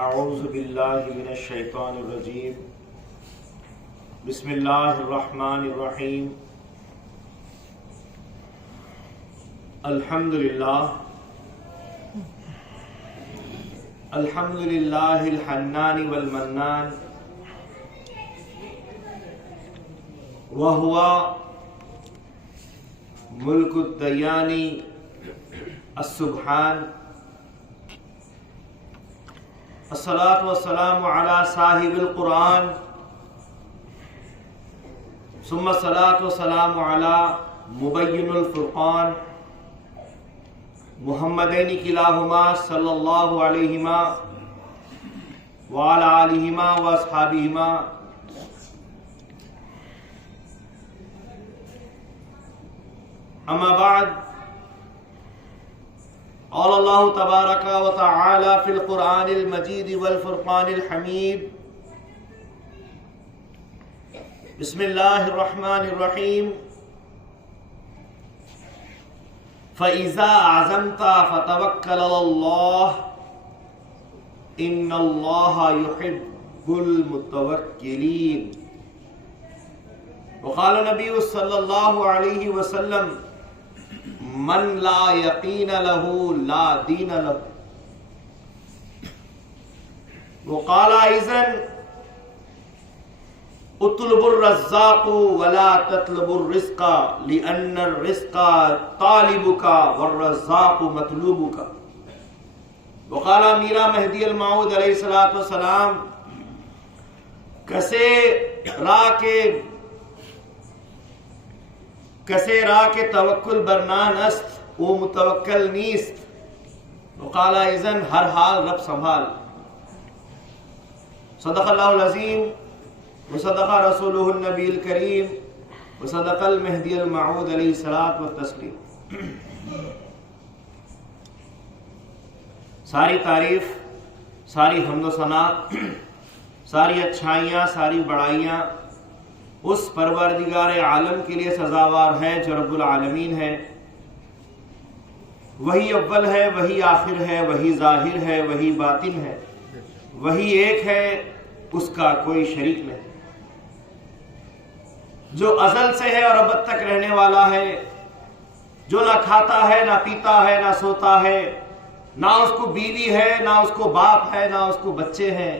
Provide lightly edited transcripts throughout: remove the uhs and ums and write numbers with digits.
اعوذ باللہ من الشیطان الرجیم بسم اللہ الرحمن الرحیم الحمد للہ الحنان والمنان وہو ملک الدیان السبحان الصلاة والسلام علی صاحب القرآن ثم الصلاة والسلام علی مبین الفرقان محمدین کلاہما صلی اللہ علیہما وعلی آلہما واصحابہما اما بعد قال اللہ تبارک و تعالی فی القرآن المجید والفرقان الحمید بسم اللہ الرحمن الرحیم فَإِذَا عَزَمْتَ فَتَوَكَّلْ عَلَى اللَّهِ إِنَّ اللَّهَ يُحِبُّ الْمُتَوَكِّلِينَ وقال نبی صلی اللہ علیہ وسلم من لا یقین له لا دین له وقال اذن اطلب الرزاق ولا تطلب الرزق لأن الرزق طالبك والرزاق مطلوبك وقال میرا مہدی الموعود علیہ الصلوۃ والسلام کسے راہ کے توکل برنان است او متوکل نیست وقال اذن ہر حال رب سنبھال صدق اللہ العظیم وصدق رسولہ النبی الکریم وصدق المہدی الموعود علیہ الصلاۃ والتسلیم ساری تعریف، ساری حمد و ثنا، ساری اچھائیاں، ساری بڑائیاں اس پروردگار عالم کے لیے سزاوار ہے جو رب العالمین ہے. وہی اول ہے، وہی آخر ہے، وہی ظاہر ہے، وہی باطن ہے، وہی ایک ہے، اس کا کوئی شریک نہیں، جو ازل سے ہے اور ابد تک رہنے والا ہے، جو نہ کھاتا ہے، نہ پیتا ہے، نہ سوتا ہے، نہ اس کو بیوی ہے، نہ اس کو باپ ہے، نہ اس کو بچے ہیں،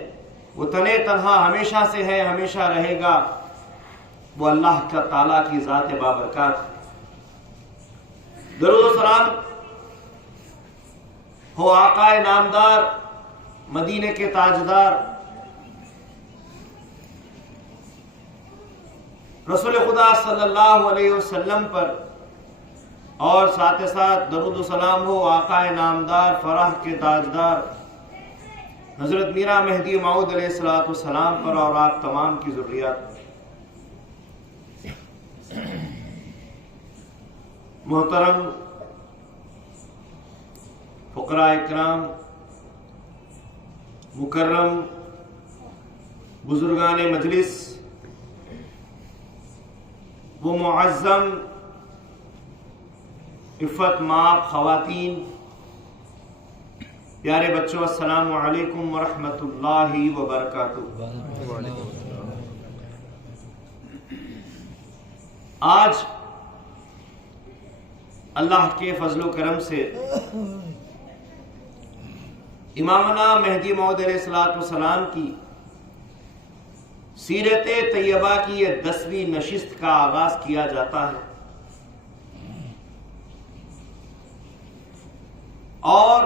وہ تنے تنہا ہمیشہ سے ہے، ہمیشہ رہے گا. وہ اللہ کا تعالیٰ کی ذات بابرکات. درود و سلام ہو آقا نامدار، مدینے کے تاجدار، رسول خدا صلی اللہ علیہ وسلم پر، اور ساتھ ساتھ درود و سلام ہو آقا نامدار، فرح کے تاجدار حضرت میرا مہدی موعود علیہ السلام پر اور آپ تمام کی ذریات. محترم فقراء اکرام، مکرم بزرگان مجلس، وہ معظم عفت مآب خواتین، پیارے بچوں، السلام علیکم ورحمۃ اللہ وبرکاتہ. آج اللہ کے فضل و کرم سے امامنا مہدی موعود علیہ السلام کی سیرت طیبہ کی یہ 10ویں نشست کا آغاز کیا جاتا ہے، اور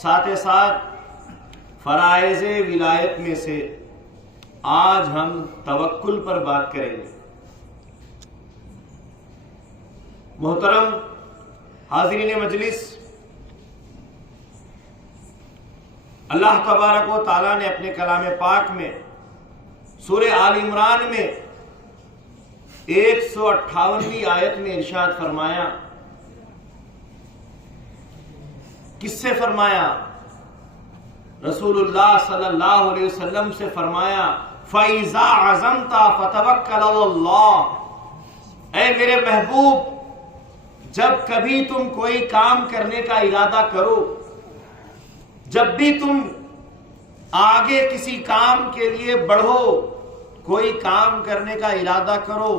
ساتھ ساتھ فرائض ولایت میں سے آج ہم توکل پر بات کریں گے. محترم حاضرین مجلس، اللہ تبارک و تعالیٰ نے اپنے کلام پاک میں سورہ آل عمران میں 158ویں آیت میں ارشاد فرمایا. کس سے فرمایا؟ رسول اللہ صلی اللہ علیہ وسلم سے فرمایا فَإِذَا عَزَمْتَ فَتَوَكَّلْ عَلَى اللَّهِ. اے میرے محبوب، جب کبھی تم کوئی کام کرنے کا ارادہ کرو، جب بھی تم آگے کسی کام کے لیے بڑھو، کوئی کام کرنے کا ارادہ کرو،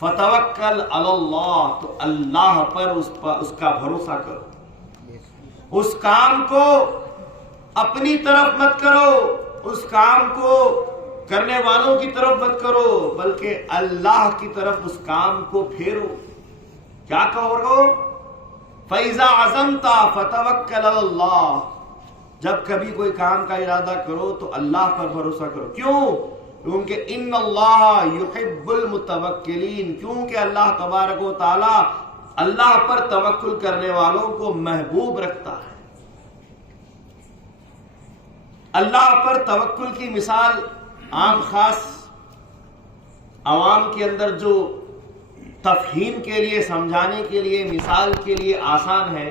فتوکل علی اللہ، تو اللہ پر اس کا بھروسہ کرو۔ اس کام کو اپنی طرف مت کرو، اس کام کو کرنے والوں کی طرف مت کرو، بلکہ اللہ کی طرف اس کام کو پھیرو۔ کیا کہو؟ فَإِذَا عَزَمْتَ فَتَوَكَّلْ عَلَى اللَّهِ، جب کبھی کوئی کام کا ارادہ کرو تو اللہ پر بھروسہ کرو۔ کیوں؟ کیونکہ ان اللہ یحب المتوکلین، کیونکہ اللہ تبارک و تعالی اللہ پر توکل کرنے والوں کو محبوب رکھتا ہے۔ اللہ پر توکل کی مثال عام خاص عوام کے اندر جو تفہیم کے لیے، سمجھانے کے لیے، مثال کے لیے آسان ہے۔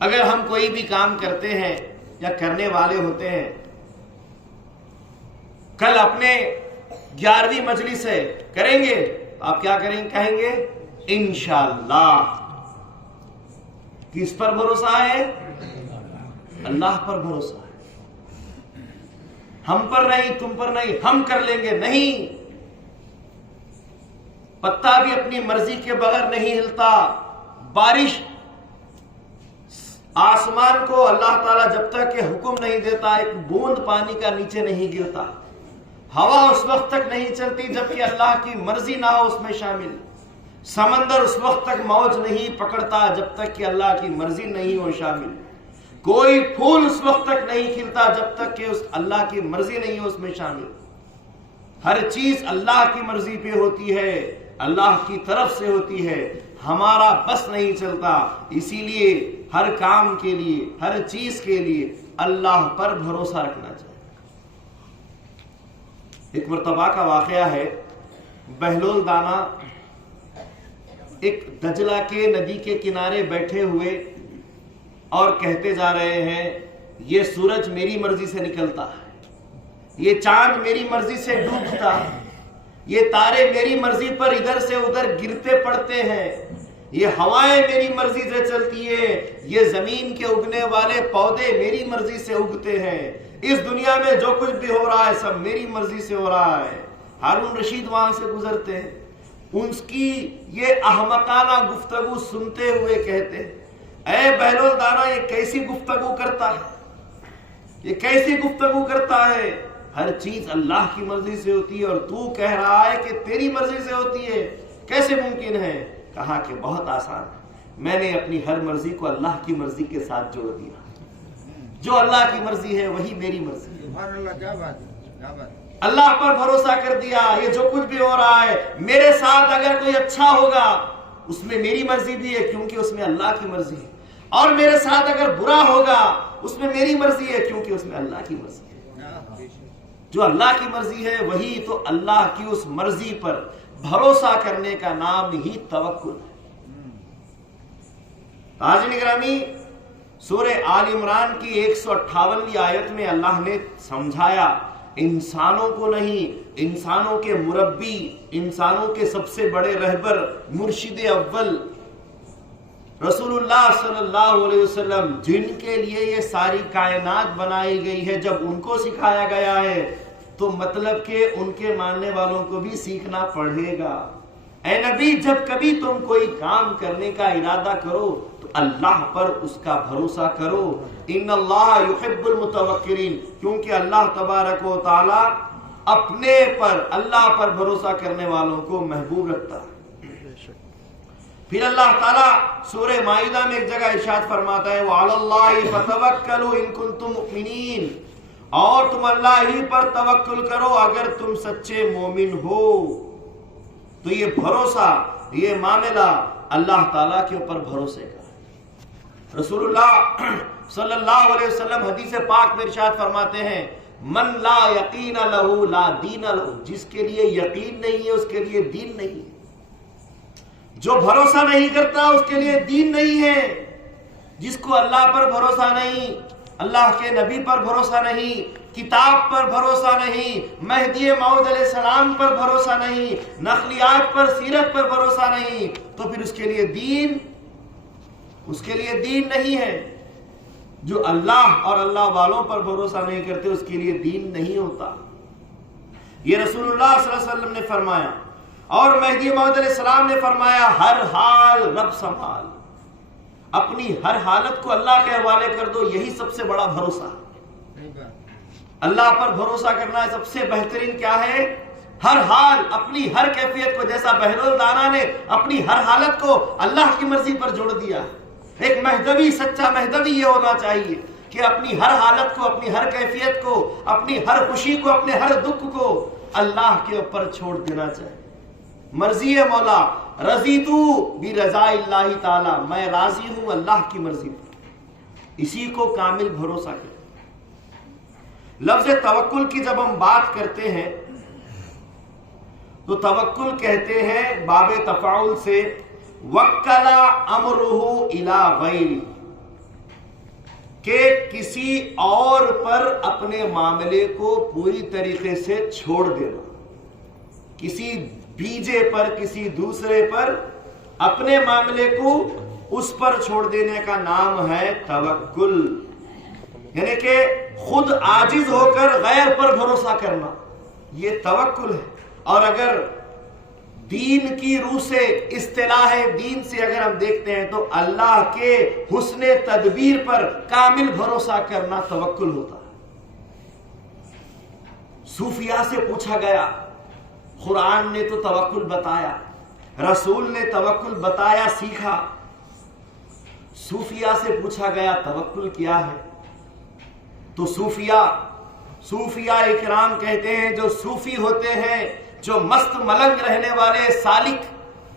اگر ہم کوئی بھی کام کرتے ہیں یا کرنے والے ہوتے ہیں، کل اپنے 11ویں مجلس ہے کریں گے، آپ کیا کریں گے؟ کہیں گے انشاءاللہ۔ کس پر بھروسہ ہے؟ اللہ پر بھروسہ ہے، ہم پر نہیں، تم پر نہیں، ہم کر لیں گے نہیں۔ پتا بھی اپنی مرضی کے بغیر نہیں ہلتا۔ بارش آسمان کو اللہ تعالیٰ جب تک کہ حکم نہیں دیتا ایک بوند پانی کا نیچے نہیں گرتا۔ ہوا اس وقت تک نہیں چلتی جب کہ اللہ کی مرضی نہ ہو اس میں شامل۔ سمندر اس وقت تک موج نہیں پکڑتا جب تک کہ اللہ کی مرضی نہیں ہو شامل۔ کوئی پھول اس وقت تک نہیں کھلتا جب تک کہ اس اللہ کی مرضی نہیں ہو اس میں شامل۔ ہر چیز اللہ کی مرضی پہ ہوتی ہے، اللہ کی طرف سے ہوتی ہے، ہمارا بس نہیں چلتا۔ اسی لیے ہر کام کے لیے، ہر چیز کے لیے اللہ پر بھروسہ رکھنا چاہیے۔ ایک مرتبہ کا واقعہ ہے، بہلول دانا ایک دجلہ کے ندی کے کنارے بیٹھے ہوئے اور کہتے جا رہے ہیں، یہ سورج میری مرضی سے نکلتا ہے، یہ چاند میری مرضی سے ڈوبتا ہے، یہ تارے میری مرضی پر ادھر سے ادھر گرتے پڑتے ہیں، یہ ہوائیں میری مرضی سے چلتی ہے، یہ زمین کے اگنے والے پودے میری مرضی سے اگتے ہیں، اس دنیا میں جو کچھ بھی ہو رہا ہے سب میری مرضی سے ہو رہا ہے۔ ہارون رشید وہاں سے گزرتے ہیں، ان کی یہ احمقانہ گفتگو سنتے ہوئے کہتے ہیں، اے بہلول دانا، یہ کیسی گفتگو کرتا ہے، یہ کیسی گفتگو کرتا ہے؟ ہر چیز اللہ کی مرضی سے ہوتی ہے اور تو کہہ رہا ہے کہ تیری مرضی سے ہوتی ہے، کیسے ممکن ہے؟ کہا کہ بہت آسان ہے، میں نے اپنی ہر مرضی کو اللہ کی مرضی کے ساتھ جوڑ دیا، جو اللہ کی مرضی ہے وہی میری مرضی ہے۔ اللہ پر بھروسہ کر دیا، یہ جو کچھ بھی ہو رہا ہے میرے ساتھ اگر کوئی اچھا ہوگا اس میں میری مرضی بھی ہے کیونکہ اس میں اللہ کی مرضی ہے، اور میرے ساتھ اگر برا ہوگا اس میں میری مرضی ہے کیونکہ اس میں اللہ کی مرضی ہے۔ جو اللہ کی مرضی ہے وہی تو اللہ کی اس مرضی پر بھروسہ کرنے کا نام ہی توکل ہے۔ حاضرین گرامی، سورہ آل عمران کی 158ویں آیت میں اللہ نے سمجھایا انسانوں کو نہیں، انسانوں کے مربی، انسانوں کے سب سے بڑے رہبر، مرشد اول رسول اللہ صلی اللہ علیہ وسلم، جن کے لیے یہ ساری کائنات بنائی گئی ہے، جب ان کو سکھایا گیا ہے تو مطلب کہ ان کے ماننے والوں کو بھی سیکھنا پڑے گا۔ اے نبی، جب کبھی تم کوئی کام کرنے کا ارادہ کرو تو اللہ پر اس کا بھروسہ کرو۔ ان اللہ یحب المتوکلین، کیونکہ اللہ تبارک و تعالی اپنے پر، اللہ پر بھروسہ کرنے والوں کو محبوب رکھتا ہے۔ پھر اللہ تعالیٰ سورہ مائدہ میں ایک جگہ ارشاد فرماتا ہے وَعَلَى اللَّهِ فَتَوَكَّلُوا إِن كُنتُم مُؤْمِنِينَ، اور تم اللہ ہی پر توکل کرو اگر تم سچے مومن ہو۔ تو یہ بھروسہ، یہ معاملہ اللہ تعالیٰ کے اوپر بھروسے کا۔ رسول اللہ صلی اللہ علیہ وسلم حدیث پاک میں ارشاد فرماتے ہیں من لا یقین لہ لا دین لہ، جس کے لیے یقین نہیں ہے اس کے لیے دین نہیں، جو بھروسہ نہیں کرتا اس کے لیے دین نہیں ہے۔ جس کو اللہ پر بھروسہ نہیں، اللہ کے نبی پر بھروسہ نہیں، کتاب پر بھروسہ نہیں، مہدی موعود علیہ السلام پر بھروسہ نہیں، نقلیات پر، سیرت پر بھروسہ نہیں، تو پھر اس کے لیے دین نہیں ہے۔ جو اللہ اور اللہ والوں پر بھروسہ نہیں کرتے اس کے لیے دین نہیں ہوتا. یہ رسول اللہ صلی اللہ علیہ وسلم نے فرمایا. اور مہدی موعود علیہ السلام نے فرمایا ہر حال رب سنبھال، اپنی ہر حالت کو اللہ کے حوالے کر دو، یہی سب سے بڑا بھروسہ. اللہ پر بھروسہ کرنا سب سے بہترین کیا ہے؟ ہر حال، اپنی ہر کیفیت کو، جیسا بہلول دانا نے اپنی ہر حالت کو اللہ کی مرضی پر جوڑ دیا. ایک مہدوی، سچا مہدوی یہ ہونا چاہیے کہ اپنی ہر حالت کو، اپنی ہر کیفیت کو، اپنی ہر خوشی کو، اپنے ہر دکھ کو اللہ کے اوپر چھوڑ دینا چاہیے. مرضی ہے مولا، رضیتو برضا اللہ تعالی، میں راضی ہوں اللہ کی مرضی پر. اسی کو کامل بھروسہ کریں. لفظ توکل کی جب ہم بات کرتے ہیں تو توکل کہتے ہیں باب تفاعل سے وکل امرہ الی غیرہ، کہ کسی اور پر اپنے معاملے کو پوری طریقے سے چھوڑ دینا. کسی بیجے پر، کسی دوسرے پر اپنے معاملے کو اس پر چھوڑ دینے کا نام ہے توکل. یعنی کہ خود عاجز ہو کر غیر پر بھروسہ کرنا، یہ توکل ہے. اور اگر دین کی روح سے، اصطلاح دین سے اگر ہم دیکھتے ہیں تو اللہ کے حسن تدبیر پر کامل بھروسہ کرنا توکل ہوتا ہے. صوفیاء سے پوچھا گیا، قرآن نے تو توکل بتایا، رسول نے توکل بتایا، سیکھا. صوفیاء سے پوچھا گیا توکل کیا ہے؟ تو صوفیاء اکرام کہتے ہیں جو صوفی ہوتے ہیں، جو مست ملنگ رہنے والے، سالک،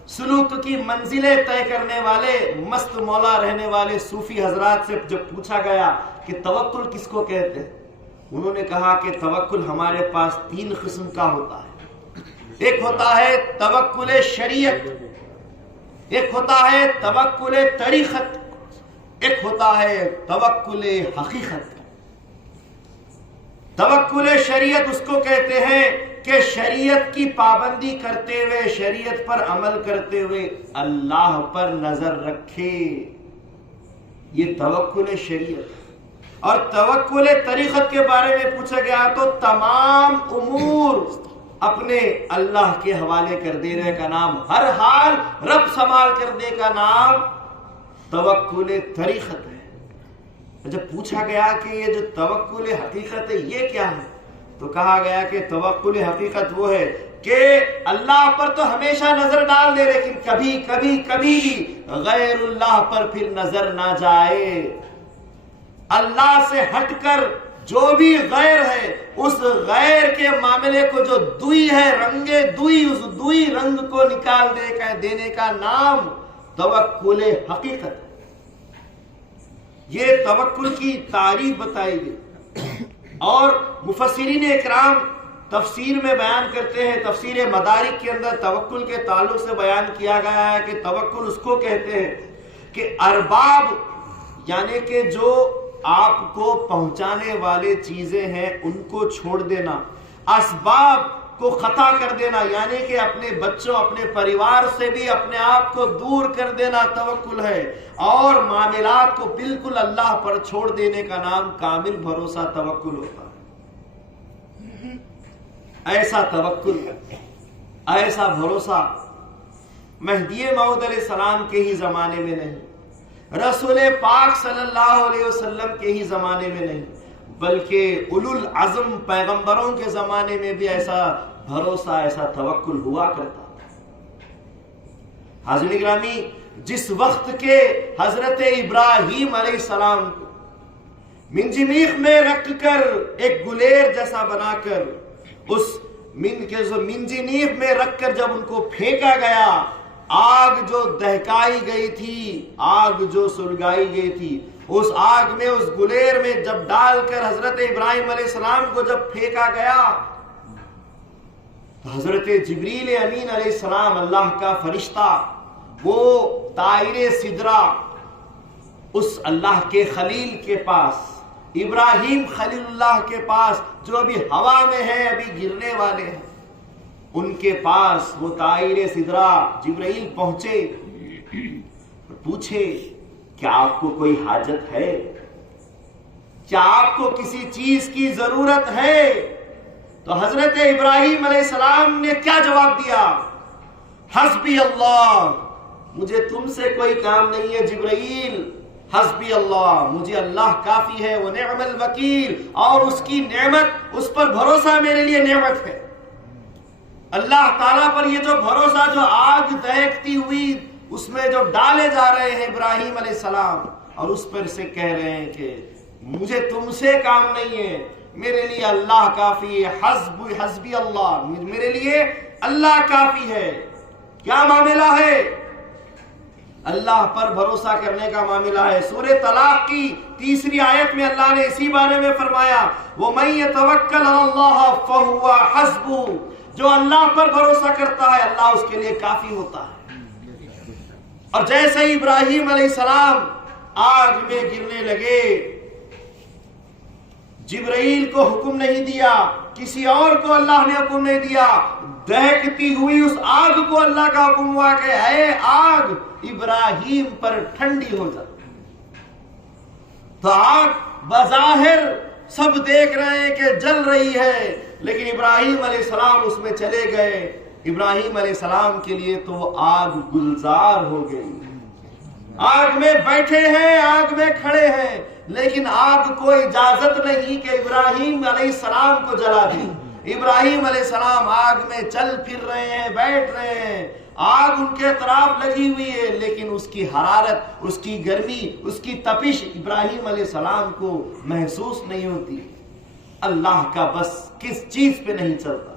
سلوک کی منزلیں طے کرنے والے، مست مولا رہنے والے صوفی حضرات سے جب پوچھا گیا کہ توکل کس کو کہتے ہیں، انہوں نے کہا کہ توکل ہمارے پاس 3 قسم کا ہوتا ہے. ایک ہوتا ہے توکل شریعت، ایک ہوتا ہے توکل طریقت، ایک ہوتا ہے توکل حقیقت. توکل شریعت اس کو کہتے ہیں کہ شریعت کی پابندی کرتے ہوئے، شریعت پر عمل کرتے ہوئے اللہ پر نظر رکھے، یہ توکل شریعت. اور توکل طریقت کے بارے میں پوچھا گیا تو تمام امور اپنے اللہ کے حوالے کر دینے کا نام، ہر حال رب سنبھال کرنے کا نام توکل طریقت ہے. جب پوچھا گیا کہ یہ جو توکل حقیقت ہے یہ کیا ہے، تو کہا گیا کہ توکل حقیقت وہ ہے کہ اللہ پر تو ہمیشہ نظر ڈال دے، لیکن کبھی کبھی کبھی بھی غیر اللہ پر پھر نظر نہ جائے. اللہ سے ہٹ کر جو بھی غیر ہے، اس غیر کے معاملے کو جو دوئی ہے، رنگ دوئی، اس دوئی رنگ کو نکال دینے کا نام توکل حقیقت ہے. یہ توکل کی تعریف بتائی گئی. اور مفسرین اکرام تفسیر میں بیان کرتے ہیں، تفسیر مدارک کے اندر توکل کے تعلق سے بیان کیا گیا ہے کہ توکل اس کو کہتے ہیں کہ ارباب، یعنی کہ جو آپ کو پہنچانے والے چیزیں ہیں ان کو چھوڑ دینا، اسباب کو خطا کر دینا، یعنی کہ اپنے بچوں، اپنے پریوار سے بھی اپنے آپ کو دور کر دینا توکل ہے. اور معاملات کو بالکل اللہ پر چھوڑ دینے کا نام کامل بھروسہ توکل ہوتا ہے. ایسا توکل، ایسا بھروسہ مہدی موعود علیہ السلام کے ہی زمانے میں نہیں، رسول پاک صلی اللہ علیہ وسلم کے ہی زمانے میں نہیں، بلکہ اولو العزم پیغمبروں کے زمانے میں بھی ایسا بھروسہ، ایسا توکل ہوا کرتا تھا. حاضرین گرامی، جس وقت کے حضرت ابراہیم علیہ السلام کو منجنیق میں رکھ کر، ایک گلیر جیسا بنا کر اس منجنیق میں رکھ کر جب ان کو پھینکا گیا، آگ جو دہکائی گئی تھی، آگ جو سلگائی گئی تھی، اس آگ میں، اس گلیر میں جب ڈال کر حضرت ابراہیم علیہ السلام کو جب پھینکا گیا تو حضرت جبریل امین علیہ السلام، اللہ کا فرشتہ، وہ طائر سدرہ اس اللہ کے خلیل کے پاس، ابراہیم خلیل اللہ کے پاس جو ابھی ہوا میں ہے، ابھی گرنے والے ہیں، ان کے پاس وہ طائر سدرہ جبرائیل پہنچے، پوچھے کیا آپ کو کوئی حاجت ہے؟ کیا آپ کو کسی چیز کی ضرورت ہے؟ تو حضرت ابراہیم علیہ السلام نے کیا جواب دیا؟ حسبی اللہ، مجھے تم سے کوئی کام نہیں ہے جبرائیل، حسبی اللہ، مجھے اللہ کافی ہے، ونعم الوکیل، اور اس کی نعمت، اس پر بھروسہ میرے لیے نعمت ہے۔ اللہ تعالیٰ پر یہ جو بھروسہ، جو آگ دہکتی ہوئی اس میں جو ڈالے جا رہے ہیں ابراہیم علیہ السلام، اور اس پر سے کہہ رہے ہیں کہ مجھے تم سے کام نہیں ہے، میرے لیے اللہ کافی ہے، حسبی اللہ، میرے لیے اللہ کافی ہے۔ کیا معاملہ ہے؟ اللہ پر بھروسہ کرنے کا معاملہ ہے۔ سورہ طلاق کی 3 آیت میں اللہ نے اسی بارے میں فرمایا، وَمَن يَتَوَكَّلْ عَلَى اللَّهِ فَهُوَ حَسْبُهُ، جو اللہ پر بھروسہ کرتا ہے اللہ اس کے لیے کافی ہوتا ہے۔ اور جیسے ہی ابراہیم علیہ السلام آگ میں گرنے لگے، جبرائیل کو حکم نہیں دیا، کسی اور کو اللہ نے حکم نہیں دیا، دہکتی ہوئی اس آگ کو اللہ کا حکم ہوا کہ اے آگ ابراہیم پر ٹھنڈی ہو جا۔ تو آگ بظاہر سب دیکھ رہے ہیں کہ جل رہی ہے، لیکن ابراہیم علیہ السلام اس میں چلے گئے۔ ابراہیم علیہ السلام کے لیے تو وہ آگ گلزار ہو گئی۔ آگ میں بیٹھے ہیں، آگ میں کھڑے ہیں، لیکن آگ کو اجازت نہیں کہ ابراہیم علیہ السلام کو جلا دے۔ ابراہیم علیہ السلام آگ میں چل پھر رہے ہیں، بیٹھ رہے ہیں، آگ ان کے اطراف لگی ہوئی ہے، لیکن اس کی حرارت، اس کی گرمی، اس کی تپش ابراہیم علیہ السلام کو محسوس نہیں ہوتی۔ اللہ کا بس کس چیز پہ نہیں چلتا،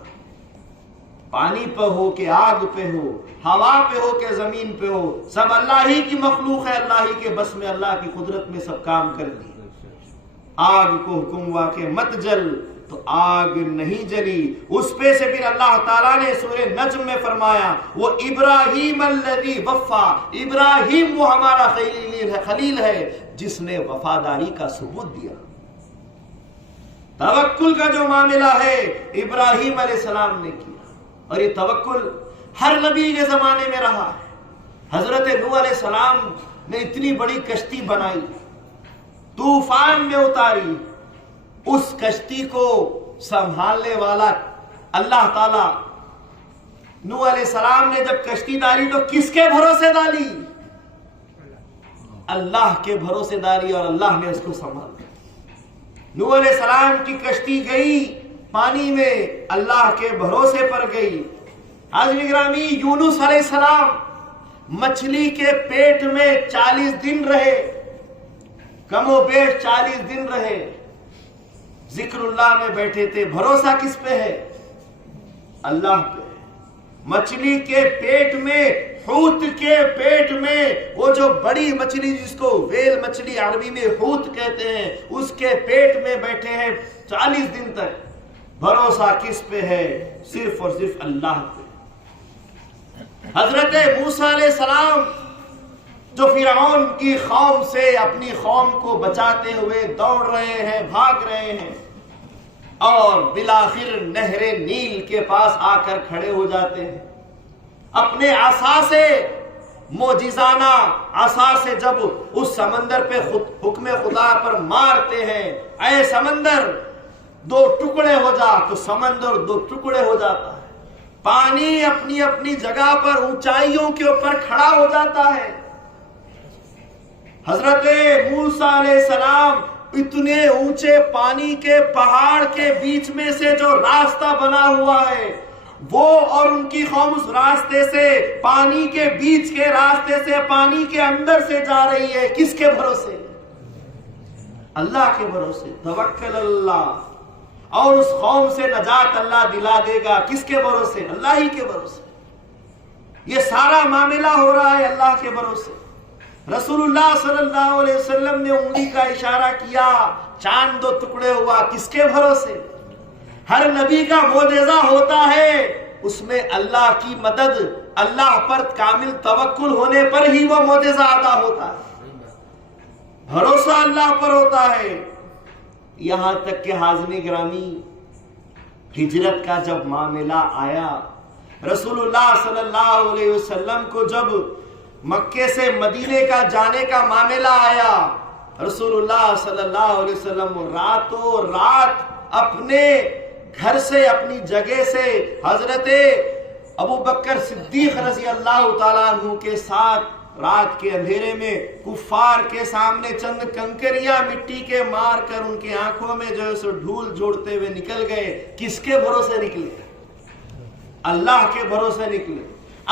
پانی پہ ہو کہ آگ پہ ہو، ہوا پہ ہو کہ زمین پہ ہو، سب اللہ ہی کی مخلوق ہے، اللہ ہی کے بس میں، اللہ کی قدرت میں سب کام کرتی۔ آگ کو حکم ہوا کہ مت جل، تو آگ نہیں جلی۔ اس پہ سے پھر اللہ تعالیٰ نے سورہ نجم میں فرمایا، وہ ابراہیم الذی وفا، ابراہیم وہ ہمارا خلیل ہے جس نے وفاداری کا ثبوت دیا۔ توکل کا جو معاملہ ہے ابراہیم علیہ السلام نے کیا، اور یہ توکل ہر نبی کے زمانے میں رہا ہے۔ حضرت نوح علیہ السلام نے اتنی بڑی کشتی بنائی، طوفان میں اتاری، اس کشتی کو سنبھالنے والا اللہ تعالی۔ نوح علیہ السلام نے جب کشتی ڈالی تو کس کے بھروسے ڈالی؟ اللہ کے بھروسے ڈالی، اور اللہ نے اس کو سنبھالا۔ نوح علیہ السلام کی کشتی گئی پانی میں، اللہ کے بھروسے پر گئی۔ حاضرین گرامی، یونس علیہ السلام مچھلی کے پیٹ میں 40 دن رہے، کم و بیش 40 دن رہے، ذکر اللہ میں بیٹھے تھے۔ بھروسہ کس پہ ہے؟ اللہ پہ۔ مچھلی کے پیٹ میں، حوت کے پیٹ میں، وہ جو بڑی مچھلی جس کو ویل مچھلی عربی میں حوت کہتے ہیں، اس کے پیٹ میں بیٹھے ہیں 40 دن تک۔ بھروسہ کس پہ ہے؟ صرف اور صرف اللہ پہ۔ حضرت موسیٰ علیہ السلام جو فرعون کی قوم سے اپنی قوم کو بچاتے ہوئے دوڑ رہے ہیں، بھاگ رہے ہیں، اور بالآخر نہر نیل کے پاس آ کر کھڑے ہو جاتے ہیں۔ اپنے عصا سے، معجزانہ عصا سے جب اس سمندر پہ حکم خدا پر مارتے ہیں، اے سمندر 2 ٹکڑے ہو جا، تو سمندر 2 ٹکڑے ہو جاتا ہے۔ پانی اپنی اپنی جگہ پر اونچائیوں کے اوپر کھڑا ہو جاتا ہے۔ حضرت موسیٰ علیہ السلام اتنے اونچے پانی کے پہاڑ کے بیچ میں سے جو راستہ بنا ہوا ہے، وہ اور ان کی قوم اس راستے سے، پانی کے بیچ کے راستے سے پانی کے اندر سے جا رہی ہے۔ کس کے بھروسے؟ اللہ کے بھروسے۔ توکل اللہ، اور اس قوم سے نجات اللہ دلا دے گا۔ کس کے بھروسے؟ اللہ ہی کے بھروسے۔ یہ سارا معاملہ ہو رہا ہے اللہ کے بھروسے۔ رسول اللہ صلی اللہ علیہ وسلم نے انگلی کا اشارہ کیا، چاند 2 ٹکڑے ہوا۔ کس کے بھروسے؟ ہر نبی کا معجزہ ہوتا ہے، اس میں اللہ کی مدد، اللہ پر کامل توکل ہونے پر ہی وہ معجزہ ادا ہوتا ہے۔ بھروسہ اللہ پر ہوتا ہے۔ یہاں تک کہ حاضرین گرامی، ہجرت کا جب معاملہ آیا، رسول اللہ صلی اللہ علیہ وسلم کو جب مکے سے مدینے کا جانے کا معاملہ آیا، رسول اللہ صلی اللہ علیہ وسلم راتوں رات اپنے گھر سے، اپنی جگہ سے حضرت ابو بکر صدیق رضی اللہ تعالیٰ عنہ کے ساتھ رات کے اندھیرے میں کفار کے سامنے چند کنکریاں مٹی کے مار کر ان کی آنکھوں میں جو ہے دھول جوڑتے ہوئے نکل گئے۔ کس کے بھروسے نکلے؟ اللہ کے بھروسے نکلے۔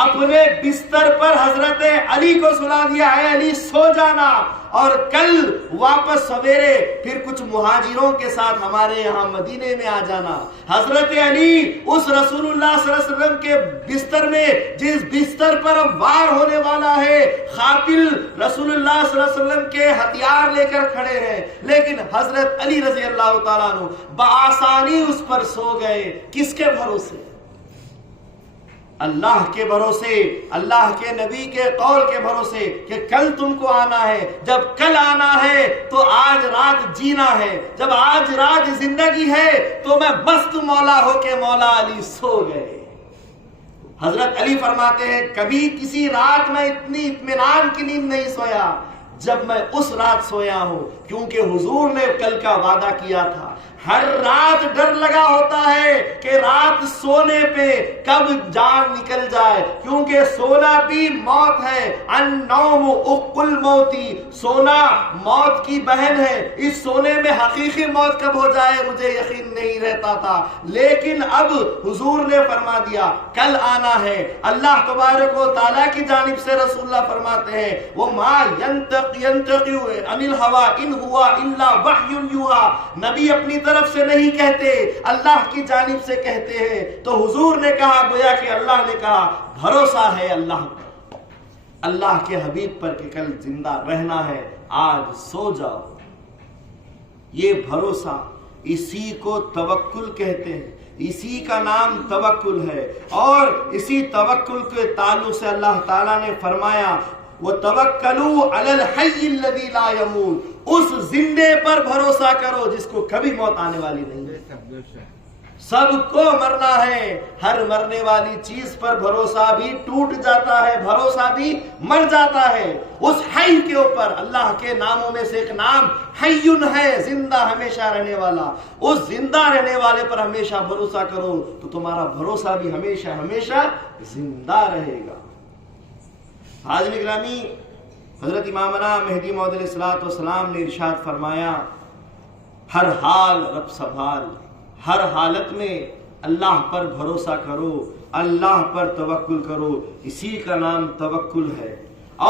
اپنے بستر پر حضرت علی کو سلا دیا، اے علی سو جانا، اور کل واپس سویرے پھر کچھ مہاجروں کے ساتھ ہمارے یہاں مدینے میں آ جانا۔ حضرت علی اس رسول اللہ صلی اللہ علیہ وسلم کے بستر میں، جس بستر پر اب وار ہونے والا ہے، قاتل رسول اللہ صلی اللہ علیہ وسلم کے ہتھیار لے کر کھڑے ہیں، لیکن حضرت علی رضی اللہ تعالیٰ عنہ بآسانی اس پر سو گئے۔ کس کے بھروسے؟ اللہ کے بھروسے، اللہ کے نبی کے قول کے بھروسے کہ کل تم کو آنا ہے۔ جب کل آنا ہے تو آج رات جینا ہے، جب آج رات زندگی ہے تو میں مست مولا ہو کے مولا علی سو گئے۔ حضرت علی فرماتے ہیں کبھی کسی رات میں اتنی اطمینان کی نیند نہیں سویا جب میں اس رات سویا ہوں، کیونکہ حضور نے کل کا وعدہ کیا تھا۔ ہر رات ڈر لگا ہوتا ہے کہ رات سونے پہ کب جان نکل جائے، کیونکہ سونا بھی موت ہے۔ النوم اخو الموتی، سونا موت کی بہن ہے۔ اس سونے میں حقیقی موت کب ہو جائے مجھے یقین نہیں رہتا تھا، لیکن اب حضور نے فرما دیا کل آنا ہے۔ اللہ تبارک و تعالیٰ کی جانب سے رسول اللہ فرماتے ہیں وَمَا يَنْتَقِعُ عَنِ الْهَوَىٰ إِنْ هُوَ إِلَّا وَحْيٌ يُوحَىٰ، نبی اپنی طرف سے نہیں کہتے، اللہ کی جانب سے کہتے ہیں۔ تو حضور نے کہا گویا کہ اللہ نے کہا بھروسہ ہے اللہ پر، اللہ کے حبیب پر کہ کل زندہ رہنا ہے، آج سو جاؤ۔ یہ بھروسہ، اسی کو توکل کہتے ہیں، اسی کا نام توکل ہے۔ اور اسی توکل کے تعلق سے اللہ تعالیٰ نے فرمایا وَتَوَكَّلُوا عَلَى الْحَيِّ الَّذِي لَا يَمُوتُ، اس زندے پر بھروسہ کرو جس کو کبھی موت آنے والی نہیں ہے۔ سب کو مرنا ہے، ہر مرنے والی چیز پر بھروسہ بھی ٹوٹ جاتا ہے، بھروسہ بھی مر جاتا ہے۔ اس حی کے اوپر، اللہ کے ناموں میں سے ایک نام حیٌ ہے، زندہ ہمیشہ رہنے والا، اس زندہ رہنے والے پر ہمیشہ بھروسہ کرو تو تمہارا بھروسہ بھی ہمیشہ ہمیشہ زندہ رہے گا۔ حاضرین گرامی، حضرت امامنا مہدی موعود علیہ السلام نے ارشاد فرمایا ہر حال رب سنبھال، ہر حالت میں اللہ پر بھروسہ کرو، اللہ پر توکل کرو، اسی کا نام توکل ہے۔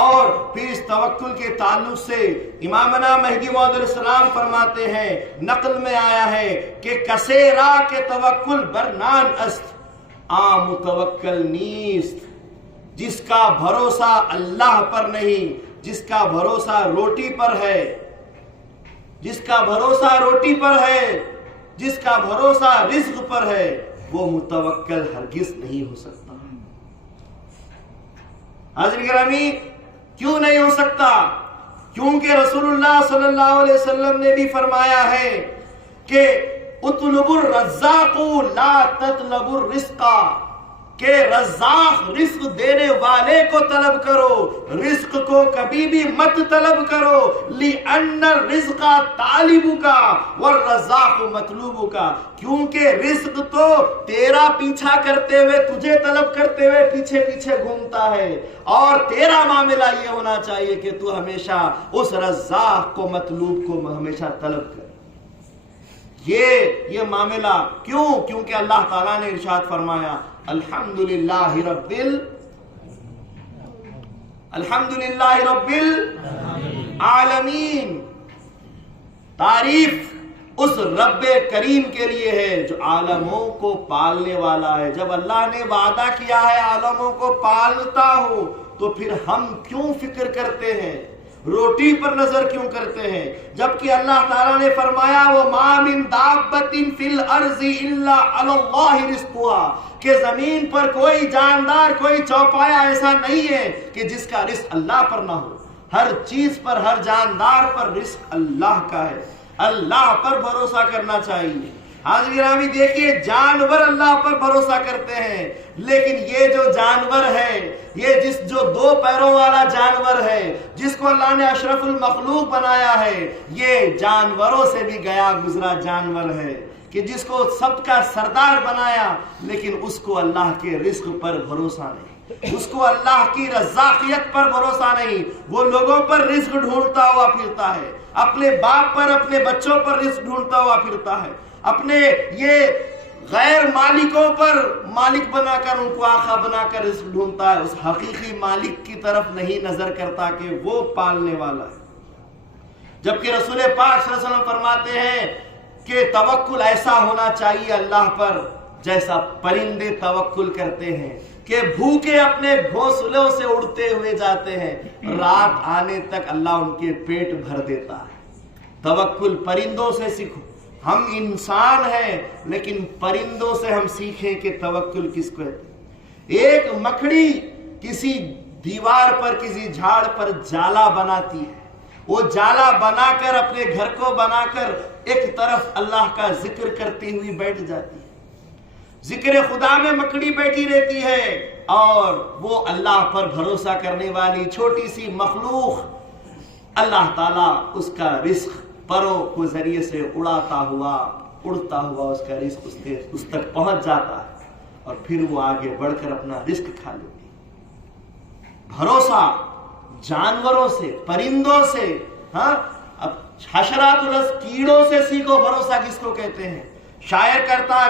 اور پھر اس توکل کے تعلق سے امامنا مہدی موعود علیہ السلام فرماتے ہیں، نقل میں آیا ہے کہ کسے را کے توکل برنان است عام توکل نیست، جس کا بھروسہ اللہ پر نہیں، جس کا بھروسہ روٹی پر ہے، جس کا بھروسہ روٹی پر ہے، جس کا بھروسہ رزق پر ہے، وہ متوکل ہرگز نہیں ہو سکتا۔ حضرت گرامی، کیوں نہیں ہو سکتا؟ کیونکہ رسول اللہ صلی اللہ علیہ وسلم نے بھی فرمایا ہے کہ اطلب الرزاق لا تطلب الرزق، کہ رزاق رزق دینے والے کو طلب کرو، رزق کو کبھی بھی مت طلب کرو۔ لِأَنَّ الرِّزْقَ طَالِبُكَ وَالرَّزَّاقُ مَطْلُوبُكَ، کیونکہ رزق تو تیرا پیچھا کرتے ہوئے، تجھے طلب کرتے ہوئے پیچھے پیچھے گھومتا ہے، اور تیرا معاملہ یہ ہونا چاہیے کہ تو ہمیشہ اس رزاق کو، مطلوب کو ہمیشہ طلب کر۔ یہ معاملہ کیوں؟ کیونکہ اللہ تعالیٰ نے ارشاد فرمایا الحمدللہ رب العالمین، تعریف اس رب کریم کے لیے ہے جو عالموں کو پالنے والا ہے۔ جب اللہ نے وعدہ کیا ہے عالموں کو پالتا ہوں، تو پھر ہم کیوں فکر کرتے ہیں، روٹی پر نظر کیوں کرتے ہیں؟ جبکہ اللہ تعالیٰ نے فرمایا وَمَا مِن دَابَّةٍ فِي الْأَرْضِ إِلَّا عَلَى اللَّهِ رِزْقُهَا، کہ زمین پر کوئی جاندار، کوئی چوپایا ایسا نہیں ہے کہ جس کا رزق اللہ پر نہ ہو۔ ہر چیز پر، ہر جاندار پر رزق اللہ کا ہے، اللہ پر بھروسہ کرنا چاہیے۔ حاضرین گرامی دیکھیے جانور اللہ پر بھروسہ کرتے ہیں، لیکن یہ جو جانور ہے، یہ جو 2 پیروں والا جانور ہے، جس کو اللہ نے اشرف المخلوق بنایا ہے، یہ جانوروں سے بھی گیا گزرا جانور ہے، کہ جس کو سب کا سردار بنایا، لیکن اس کو اللہ کے رزق پر بھروسہ نہیں، اس کو اللہ کی رزاقیت پر بھروسہ نہیں، وہ لوگوں پر رزق ڈھونڈتا ہوا پھرتا ہے، اپنے باپ پر، اپنے بچوں پر رزق ڈھونڈتا ہوا پھرتا ہے، اپنے یہ غیر مالکوں پر مالک بنا کر، ان کو آقا بنا کر رزق ڈھونڈتا ہے، اس حقیقی مالک کی طرف نہیں نظر کرتا کہ وہ پالنے والا ہے۔ جبکہ رسول پاک صلی اللہ علیہ وسلم فرماتے ہیں کہ توکل ایسا ہونا چاہیے اللہ پر جیسا پرندے توکل کرتے ہیں، کہ بھوکے اپنے گھونسلوں سے اڑتے ہوئے جاتے ہیں، رات آنے تک اللہ ان کے پیٹ بھر دیتا ہے۔ توکل پرندوں سے سیکھو، ہم انسان ہیں لیکن پرندوں سے ہم سیکھیں کہ توکل کس کو کہتے ہیں۔ ایک مکڑی کسی دیوار پر، کسی جھاڑ پر جالا بناتی ہے، وہ جالا بنا کر اپنے گھر کو بنا کر ایک طرف اللہ کا ذکر کرتی ہوئی بیٹھ جاتی ہے، ذکر خدا میں مکڑی بیٹھی رہتی ہے، اور وہ اللہ پر بھروسہ کرنے والی چھوٹی سی مخلوق، اللہ تعالیٰ اس کا رزق پروں کو ذریعے سے اڑاتا ہوا اس کا رزق اس تک پہنچ جاتا ہے، اور پھر وہ آگے بڑھ کر اپنا رزق کھا لیتی ہے۔ بھروسہ جانوروں سے، پرندوں سے، ہاں اب حشرات الارض کیڑوں سے سیکھو بھروسہ کس کو کہتے ہیں۔ شاعر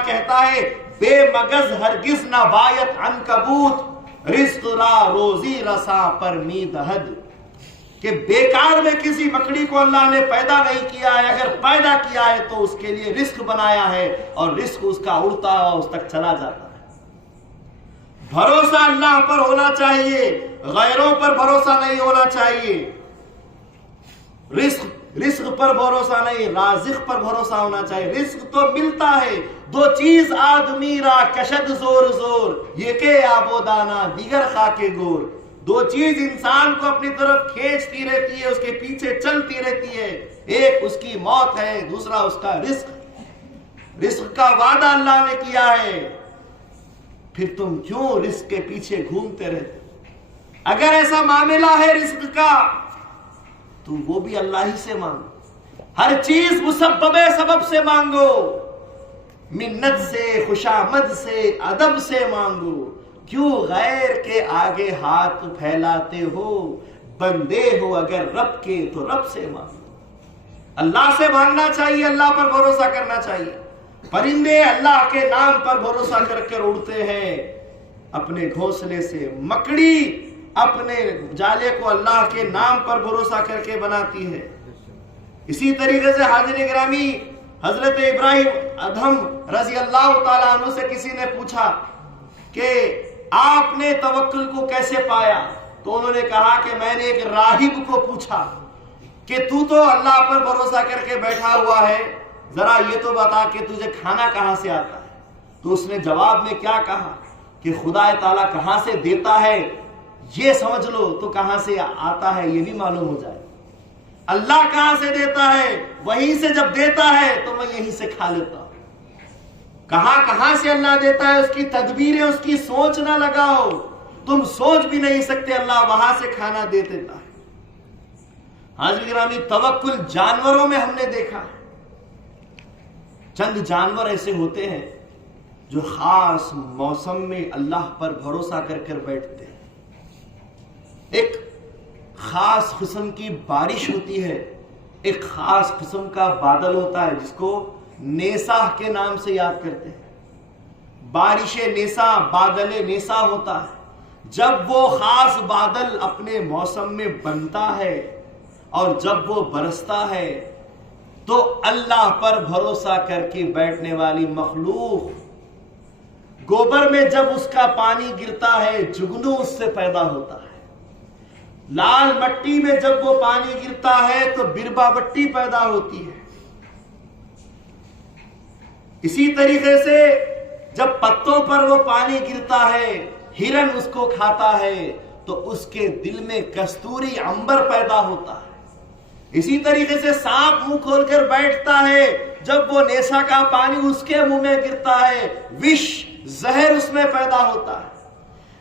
کہتا ہے بے مغز ہرگز نہ بایت عنکبوت، رزق را روزی رسا پر مید حد، کہ بیکار میں کسی مکڑی کو اللہ نے پیدا نہیں کیا ہے، اگر پیدا کیا ہے تو اس کے لیے رزق بنایا ہے، اور رزق اس کا اڑتا ہوا اس تک چلا جاتا ہے۔ بھروسہ اللہ پر ہونا چاہیے، غیروں پر بھروسہ نہیں ہونا چاہیے، رزق پر بھروسہ نہیں، رازق پر بھروسہ ہونا چاہیے۔ رزق تو ملتا ہے، 2 چیز آدمی را کشد زور زور، یہ کہ آب و دانا دیگر خاک گور، 2 چیز انسان کو اپنی طرف کھینچتی رہتی ہے، اس کے پیچھے چلتی رہتی ہے، ایک اس کی موت ہے، دوسرا اس کا رزق۔ رزق کا وعدہ اللہ نے کیا ہے، پھر تم کیوں رزق کے پیچھے گھومتے رہتے؟ اگر ایسا معاملہ ہے رزق کا تو وہ بھی اللہ ہی سے مانگو، ہر چیز مسبب سبب سے مانگو، منت سے، خوشامد سے، ادب سے مانگو، کیوں غیر کے آگے ہاتھ پھیلاتے ہو؟ بندے ہو اگر رب کے تو رب سے مانگو۔ اللہ سے مانگنا چاہیے، اللہ پر بھروسہ کرنا چاہیے۔ پرندے اللہ کے نام پر بھروسہ کر کر اڑتے ہیں اپنے گھونسلے سے، مکڑی اپنے جالے کو اللہ کے نام پر بھروسہ کر کے بناتی ہے۔ اسی طریقے سے حاضرین گرامی، حضرت ابراہیم ادھم رضی اللہ تعالیٰ عنہ سے کسی نے پوچھا کہ آپ نے توکل کو کیسے پایا؟ تو انہوں نے کہا کہ میں نے ایک راہب کو پوچھا کہ تو اللہ پر بھروسہ کر کے بیٹھا ہوا ہے، ذرا یہ تو بتا کہ تجھے کھانا کہاں سے آتا ہے؟ تو اس نے جواب میں کیا کہا کہ خدا تعالیٰ کہاں سے دیتا ہے یہ سمجھ لو، تو کہاں سے آتا ہے یہ بھی معلوم ہو جائے۔ اللہ کہاں سے دیتا ہے، وہیں سے جب دیتا ہے تو میں یہیں سے کھا لیتا ہوں۔ کہاں سے اللہ دیتا ہے، اس کی تدبیریں، اس کی سوچ نہ لگاؤ، تم سوچ بھی نہیں سکتے اللہ وہاں سے کھانا دے دیتا ہے۔ حاضرین گرامی، توکل جانوروں میں ہم نے دیکھا، چند جانور ایسے ہوتے ہیں جو خاص موسم میں اللہ پر بھروسہ کر کر بیٹھتے ہیں۔ ایک خاص قسم کی بارش ہوتی ہے، ایک خاص قسم کا بادل ہوتا ہے جس کو نیسا کے نام سے یاد کرتے ہیں۔ بارش نیسا، بادل نیسا ہوتا ہے۔ جب وہ خاص بادل اپنے موسم میں بنتا ہے اور جب وہ برستا ہے تو اللہ پر بھروسہ کر کے بیٹھنے والی مخلوق، گوبر میں جب اس کا پانی گرتا ہے جگنو اس سے پیدا ہوتا ہے، لال مٹی میں جب وہ پانی گرتا ہے تو بربا بٹی پیدا ہوتی ہے۔ اسی طریقے سے جب پتوں پر وہ پانی گرتا ہے، ہرن اس کو کھاتا ہے تو اس کے دل میں کستوری عنبر پیدا ہوتا ہے۔ اسی طریقے سے سانپ منہ کھول کر بیٹھتا ہے، جب وہ نیسا کا پانی اس کے منہ میں گرتا ہے وش زہر اس میں پیدا ہوتا ہے۔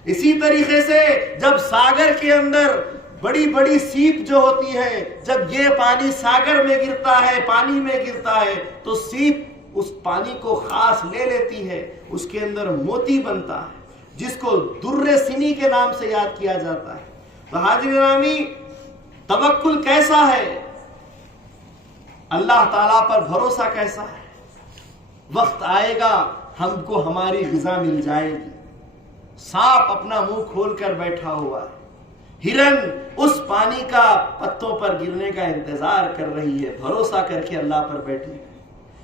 اسی طریقے سے جب ساگر کے اندر بڑی بڑی سیپ جو ہوتی ہے، جب یہ پانی ساگر میں گرتا ہے، پانی میں گرتا ہے، تو سیپ اس پانی کو خاص لے لیتی ہے، اس کے اندر موتی بنتا ہے جس کو در سنی کے نام سے یاد کیا جاتا ہے۔ تو حاضرین گرامی، توکل کیسا ہے؟ اللہ تعالیٰ پر بھروسہ کیسا ہے؟ وقت آئے گا ہم کو ہماری غذا مل جائے گی۔ سانپ اپنا منہ کھول کر بیٹھا ہوا ہے، ہرن اس پانی کا پتوں پر گرنے کا انتظار کر رہی ہے، بھروسہ کر کے اللہ پر بیٹھی ہے۔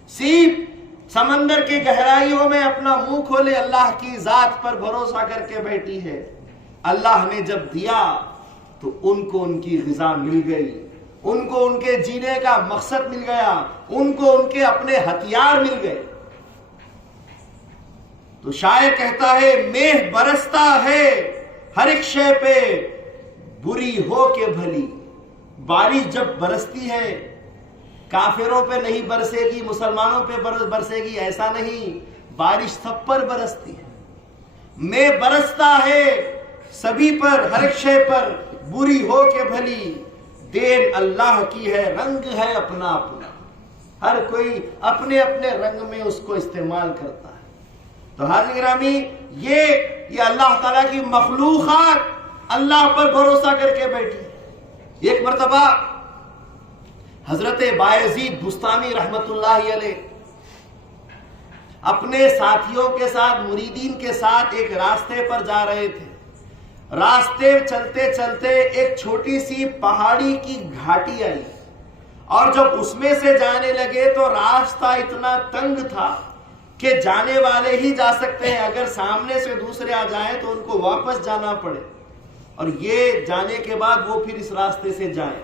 سیپ سمندر کی گہرائیوں میں اپنا منہ کھولے اللہ کی ذات پر بھروسہ کر کے بیٹھی ہے۔ اللہ نے جب دیا تو ان کو ان کی غذا مل گئی، ان کو ان کے جینے کا مقصد مل گیا، ان کو ان کے اپنے ہتھیار مل گئے۔ تو شاعر کہتا ہے، میہ برستا ہے ہر ایک شے پہ بری ہو کے بھلی۔ بارش جب برستی ہے کافروں پہ نہیں برسے گی، مسلمانوں پہ برسے گی ایسا نہیں، بارش سب پر برستی ہے۔ میں برستا ہے سبھی پر، ہر ایک شے پر بری ہو کے بھلی، دین اللہ کی ہے، رنگ ہے اپنا اپنا، ہر کوئی اپنے اپنے رنگ میں اس کو استعمال کرتا ہے۔ تو حاضرین گرامی، یہ اللہ تعالیٰ کی مخلوقات اللہ پر بھروسہ کر کے بیٹھی۔ ایک مرتبہ حضرت بایزید بستامی رحمت اللہ علیہ اپنے ساتھیوں کے ساتھ، مریدین کے ساتھ ایک راستے پر جا رہے تھے۔ راستے چلتے چلتے ایک چھوٹی سی پہاڑی کی گھاٹی آئی، اور جب اس میں سے جانے لگے تو راستہ اتنا تنگ تھا کہ جانے والے ہی جا سکتے ہیں، اگر سامنے سے دوسرے آ جائیں تو ان کو واپس جانا پڑے، اور یہ جانے کے بعد وہ پھر اس راستے سے جائیں،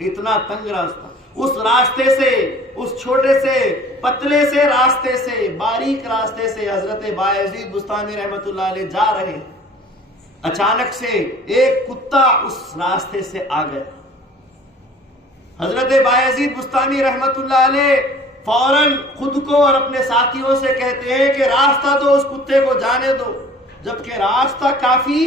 اتنا تنگ راستہ۔ اس راستے سے، اس چھوٹے سے پتلے سے راستے سے، باریک راستے سے حضرت بایزید بستامی رحمت اللہ علیہ جا رہے ہیں۔ اچانک سے ایک کتا اس راستے سے آ گیا۔ حضرت بایزید بستامی رحمت اللہ علیہ فوراً خود کو اور اپنے ساتھیوں سے کہتے ہیں کہ راستہ دو، اس کتے کو جانے دو، جبکہ راستہ کافی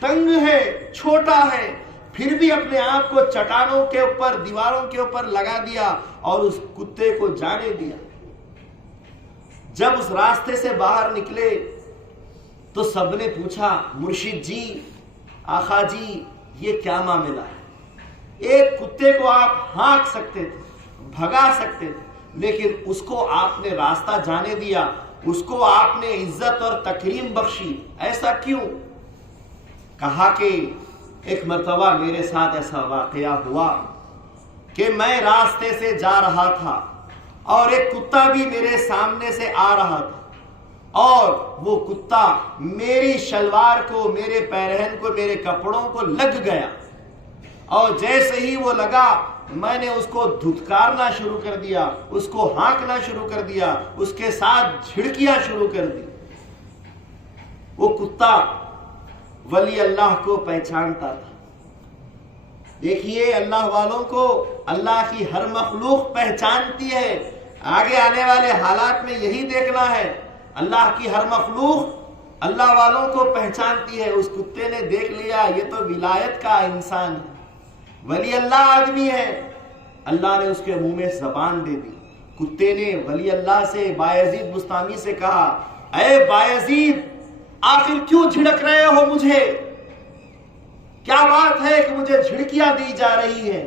تنگ ہے، چھوٹا ہے، پھر بھی اپنے آپ کو چٹانوں کے اوپر، دیواروں کے اوپر لگا دیا اور اس کتے کو جانے دیا۔ جب اس راستے سے باہر نکلے تو سب نے پوچھا، مرشد جی، آقا جی، یہ کیا معاملہ ہے؟ ایک کتے کو آپ ہانک سکتے تھے، بھگا سکتے تھے، لیکن اس کو آپ نے راستہ جانے دیا، اس کو آپ نے عزت اور تکریم بخشی، ایسا کیوں؟ کہا کہ ایک مرتبہ میرے ساتھ ایسا واقعہ ہوا کہ میں راستے سے جا رہا تھا اور ایک کتا بھی میرے سامنے سے آ رہا تھا، اور وہ کتا میری شلوار کو، میرے پیرہن کو، میرے کپڑوں کو لگ گیا، اور جیسے ہی وہ لگا میں نے اس کو دھتکارنا شروع کر دیا، اس کو ہانکنا شروع کر دیا، اس کے ساتھ جھڑکیاں شروع کر دی۔ وہ کتا ولی اللہ کو پہچانتا تھا۔ دیکھیے، اللہ والوں کو اللہ کی ہر مخلوق پہچانتی ہے۔ آگے آنے والے حالات میں یہی دیکھنا ہے، اللہ کی ہر مخلوق اللہ والوں کو پہچانتی ہے۔ اس کتے نے دیکھ لیا یہ تو ولایت کا انسان ہے، ولی اللہ آدمی ہے، اللہ نے اس کے منہ میں زبان دے دی۔ کتے نے ولی اللہ سے، بایزید بستامی سے کہا، اے بایزید، آخر کیوں جھڑک رہے ہو مجھے؟ کیا بات ہے کہ مجھے جھڑکیاں دی جا رہی ہیں؟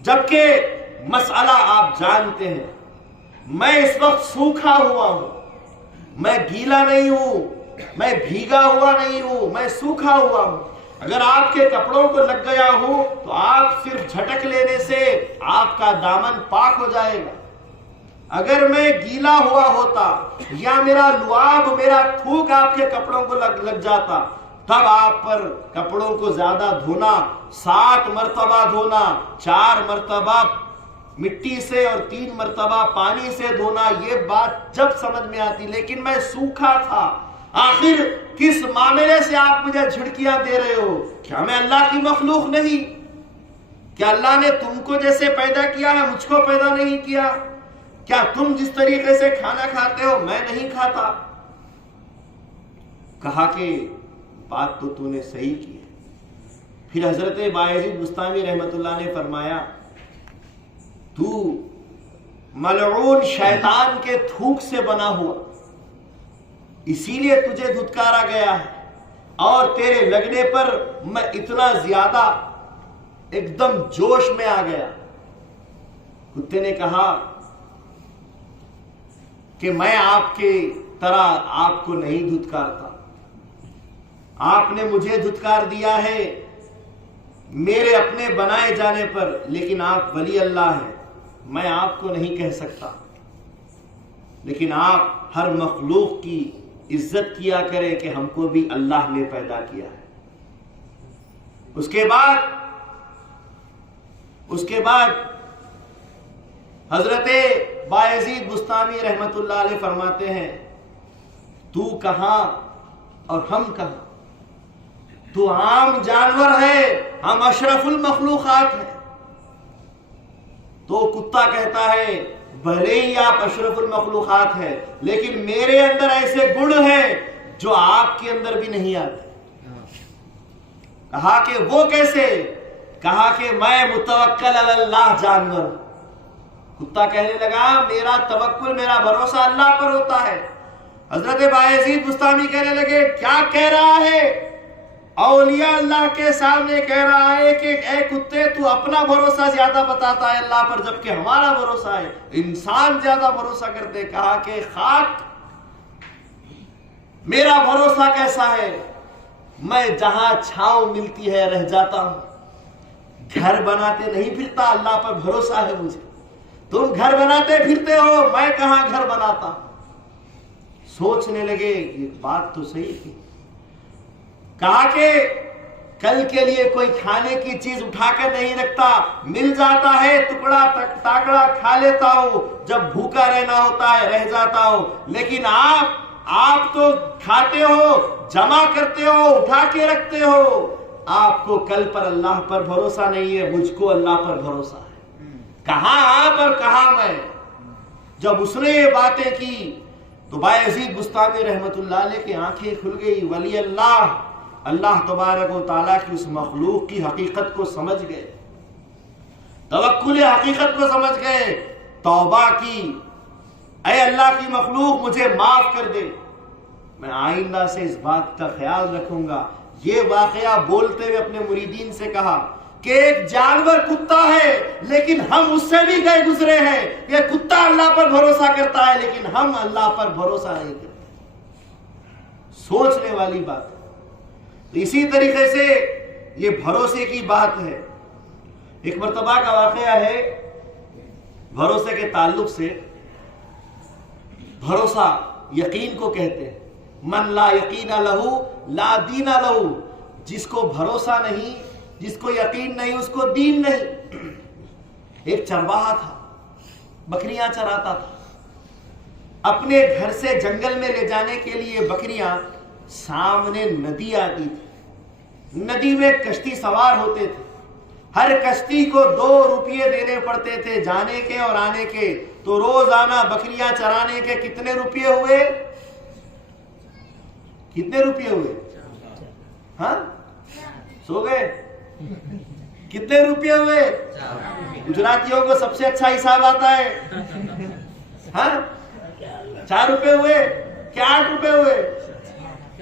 جبکہ مسئلہ آپ جانتے ہیں، میں اس وقت سوکھا ہوا ہوں، میں گیلا نہیں ہوں، میں بھیگا ہوا نہیں ہوں، میں سوکھا ہوا ہوں۔ اگر آپ کے کپڑوں کو لگ گیا ہوں تو آپ صرف جھٹک لینے سے آپ کا دامن پاک ہو جائے گا۔ اگر میں گیلا ہوا ہوتا یا میرا لعاب، میرا تھوک آپ کے کپڑوں کو لگ جاتا، تب آپ پر کپڑوں کو زیادہ دھونا، 7 مرتبہ دھونا، 4 مرتبہ مٹی سے اور 3 مرتبہ پانی سے دھونا، یہ بات جب سمجھ میں آتی، لیکن میں سوکھا تھا۔ آخر کس معاملے سے آپ مجھے جھڑکیاں دے رہے ہو؟ کیا میں اللہ کی مخلوق نہیں؟ کیا اللہ نے تم کو جیسے پیدا کیا ہے مجھ کو پیدا نہیں کیا؟ کیا تم جس طریقے سے کھانا کھاتے ہو میں نہیں کھاتا؟ کہا کہ بات تو نے صحیح کی ہے۔ پھر حضرت بایزید بستامی رحمت اللہ نے فرمایا تو ملعون شیطان کے تھوک سے بنا ہوا، اسی لیے تجھے دھتکارا گیا ہے، اور تیرے لگنے پر میں اتنا زیادہ ایک دم جوش میں آ گیا۔ کتے نے کہا کہ میں آپ کے طرح آپ کو نہیں دھتکارتا، آپ نے مجھے دھتکار دیا ہے میرے اپنے بنائے جانے پر، لیکن آپ ولی اللہ ہیں، میں آپ کو نہیں کہہ سکتا، لیکن آپ ہر مخلوق کی عزت کیا کرے کہ ہم کو بھی اللہ نے پیدا کیا ہے۔ اس کے بعد حضرت بایزید بستامی رحمت اللہ علیہ فرماتے ہیں تو کہاں اور ہم کہاں؟ تو عام جانور ہے، ہم اشرف المخلوقات ہیں۔ تو کتا کہتا ہے بھلے ہی آپ اشرف المخلوقات ہیں لیکن میرے اندر ایسے گن ہیں جو آپ کے اندر بھی نہیں آتے۔ کہا کہ وہ کیسے؟ کہا کہ میں متوکل علی اللہ جانور۔ کتا کہنے لگا میرا توکل، میرا بھروسہ اللہ پر ہوتا ہے۔ حضرت بایزید بستامی کہنے لگے کیا کہہ رہا ہے؟ اولیاء اللہ کے سامنے کہہ رہا ہے کہ اے کتے تو اپنا بھروسہ زیادہ بتاتا ہے اللہ پر، جبکہ ہمارا بھروسہ ہے انسان زیادہ بھروسہ کرتے۔ کہا کہ خاک، میرا بھروسہ کیسا ہے؟ میں جہاں چھاؤں ملتی ہے رہ جاتا ہوں، گھر بناتے نہیں پھرتا، اللہ پر بھروسہ ہے مجھے۔ تم گھر بناتے پھرتے ہو، میں کہاں گھر بناتا ہوں۔ سوچنے لگے یہ بات تو صحیح تھی۔ کہا کہ کل کے لیے کوئی کھانے کی چیز اٹھا کر نہیں رکھتا، مل جاتا ہے ٹکڑا ٹاکڑا کھا لیتا ہوں، جب بھوکا رہنا ہوتا ہے رہ جاتا ہوں، لیکن آپ تو کھاتے ہو، جمع کرتے ہو، اٹھا کے رکھتے ہو۔ آپ کو کل پر اللہ پر بھروسہ نہیں ہے، مجھ کو اللہ پر بھروسہ ہے۔ کہاں آپ اور کہاں میں؟ جب اس نے یہ باتیں کی تو بایزید بستامی رحمت اللہ علیہ کی آنکھیں کھل گئی۔ ولی اللہ تبارک و تعالیٰ کی اس مخلوق کی حقیقت کو سمجھ گئے، توکل حقیقت کو سمجھ گئے، توبہ کی، اے اللہ کی مخلوق مجھے معاف کر دے، میں آئندہ سے اس بات کا خیال رکھوں گا۔ یہ واقعہ بولتے ہوئے اپنے مریدین سے کہا کہ ایک جانور کتا ہے لیکن ہم اس سے بھی گئے گزرے ہیں۔ یہ کتا اللہ پر بھروسہ کرتا ہے لیکن ہم اللہ پر بھروسہ نہیں کرتے۔ سوچنے والی بات ہے۔ تو اسی طریقے سے یہ بھروسے کی بات ہے۔ ایک مرتبہ کا واقعہ ہے بھروسے کے تعلق سے۔ بھروسہ یقین کو کہتے ہیں۔ من لا یقین لہو لا دین لہو، جس کو بھروسہ نہیں، جس کو یقین نہیں، اس کو دین نہیں۔ ایک چرواہا تھا، بکریاں چراتا تھا۔ اپنے گھر سے جنگل میں لے جانے کے لیے بکریاں سامنے ندی آتی تھی، ندی میں کشتی سوار ہوتے تھے، ہر کشتی کو 2 روپیے دینے پڑتے تھے جانے کے اور آنے کے۔ تو روزانہ بکریاں چرانے کے کتنے روپیے ہوئے؟ کتنے روپیے ہوئے؟ ہاں سو گئے؟ کتنے روپیے ہوئے؟ گجراتیوں کو سب سے اچھا حساب آتا ہے۔ ہاں 4 روپے ہوئے کیا 8 روپے ہوئے؟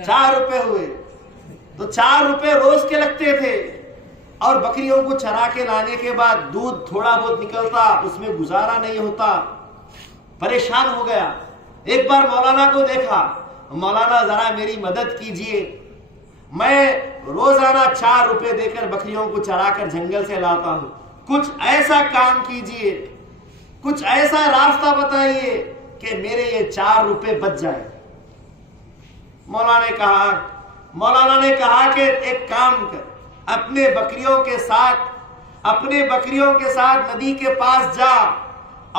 4 روپے ہوئے۔ تو 4 روپے روز کے لگتے تھے، اور بکریوں کو چرا کے لانے کے بعد دودھ تھوڑا بہت نکلتا، اس میں گزارا نہیں ہوتا، پریشان ہو گیا۔ ایک بار مولانا کو دیکھا، مولانا ذرا میری مدد کیجئے، میں روزانہ 4 روپے دے کر بکریوں کو چرا کر جنگل سے لاتا ہوں، کچھ ایسا کام کیجئے، کچھ ایسا راستہ بتائیے کہ میرے یہ 4 روپے بچ جائے۔ مولانا نے کہا کہ ایک کام کر، اپنے بکریوں کے ساتھ ندی کے پاس جا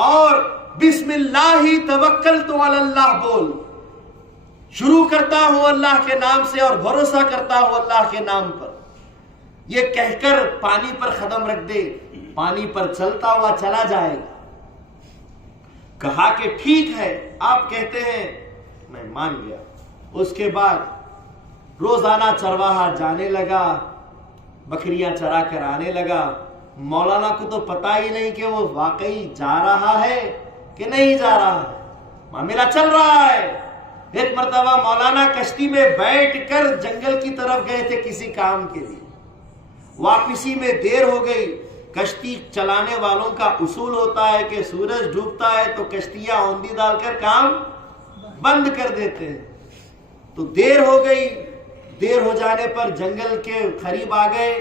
اور بسم اللہ توکلت علی اللہ بول، شروع کرتا ہوں اللہ کے نام سے اور بھروسہ کرتا ہوں اللہ کے نام پر۔ یہ کہہ کر پانی پر قدم رکھ دے، پانی پر چلتا ہوا چلا جائے گا۔ کہا کہ ٹھیک ہے، آپ کہتے ہیں، میں مان گیا۔ اس کے بعد روزانہ چرواہا جانے لگا، بکریاں چرا کر آنے لگا۔ مولانا کو تو پتا ہی نہیں کہ وہ واقعی جا رہا ہے کہ نہیں جا رہا ہے، معاملہ چل رہا ہے۔ ایک مرتبہ مولانا کشتی میں بیٹھ کر جنگل کی طرف گئے تھے کسی کام کے لیے، واپسی میں دیر ہو گئی۔ کشتی چلانے والوں کا اصول ہوتا ہے کہ سورج ڈوبتا ہے تو کشتیاں اوندھی ڈال کر کام بند کر دیتے ہیں، تو دیر ہو گئی۔ دیر ہو جانے پر جنگل کے قریب آ گئے،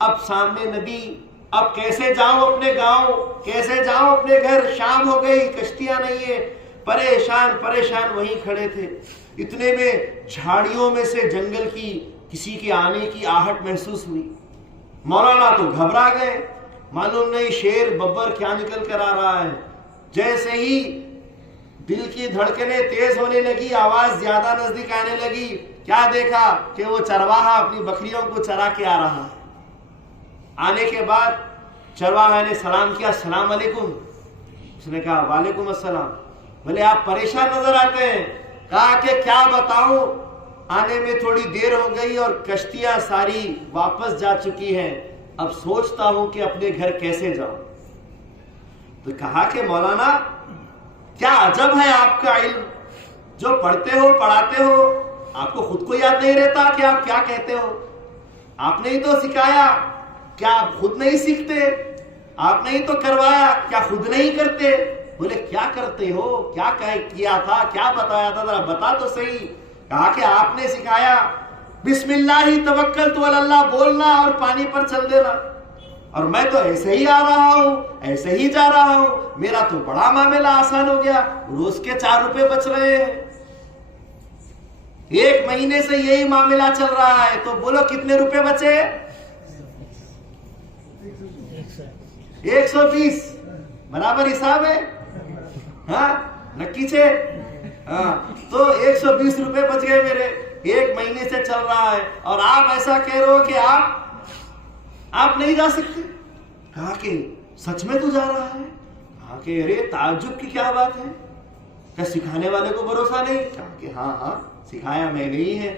اب سامنے ندی، اب کیسے جاؤں اپنے گاؤں، کیسے جاؤں اپنے گھر، شام ہو گئی، کشتیاں نہیں ہے، پریشان پریشان وہیں کھڑے تھے۔ اتنے میں جھاڑیوں میں سے جنگل کی کسی کے آنے کی آہٹ محسوس ہوئی۔ مولانا تو گھبرا گئے، معلوم نہیں شیر ببر کیا نکل کر آ رہا ہے۔ جیسے ہی دل کی دھڑکنیں تیز ہونے لگی، آواز زیادہ نزدیک آنے لگی، کیا دیکھا کہ وہ چرواہا اپنی بکریوں کو چرا کے آ رہا ہے۔ آنے کے بعد چرواہا نے سلام کیا، السلام علیکم۔ اس نے کہا وعلیکم السلام۔ بولے آپ پریشان نظر آتے ہیں۔ کہا کہ کیا بتاؤں، آنے میں تھوڑی دیر ہو گئی اور کشتیاں ساری واپس جا چکی ہیں، اب سوچتا ہوں کہ اپنے گھر کیسے جاؤں۔ تو کہا کہ مولانا کیا عجب ہے آپ کا علم، جو پڑھتے ہو پڑھاتے ہو آپ کو خود کو یاد نہیں رہتا کہ آپ کیا کہتے ہو؟ آپ نے ہی تو سکھایا، کیا آپ خود نہیں سیکھتے؟ آپ نے ہی تو کروایا، کیا خود نہیں کرتے؟ بولے کیا کرتے ہو، کیا کیا تھا، کیا بتایا تھا، ذرا بتا تو صحیح۔ کہا کہ آپ نے سکھایا بسم اللہ توکلت علی اللہ بولنا اور پانی پر چل دینا، اور میں تو ایسے ہی آ رہا ہوں، ایسے ہی جا رہا ہوں، میرا تو بڑا معاملہ آسان ہو گیا، روز کے 4 روپے بچ رہے ہیں۔ 1 مہینے سے یہی معاملہ چل رہا ہے، تو بولو کتنے روپے بچے؟ 120 برابر حساب ہے، ہاں نکی چھے، ہاں تو 120 روپے بچ گئے میرے، 1 مہینے سے چل رہا ہے، اور آپ ایسا کہہ رہے ہو کہ آپ نہیں جا سکتے۔ کہا کہ سچ میں تو جا رہا ہے؟ کہا کہ ارے تعجب کی کیا بات ہے، کیا سکھانے والے کو بھروسہ نہیں؟ کہا کہ ہاں سکھایا میں نے ہی ہے۔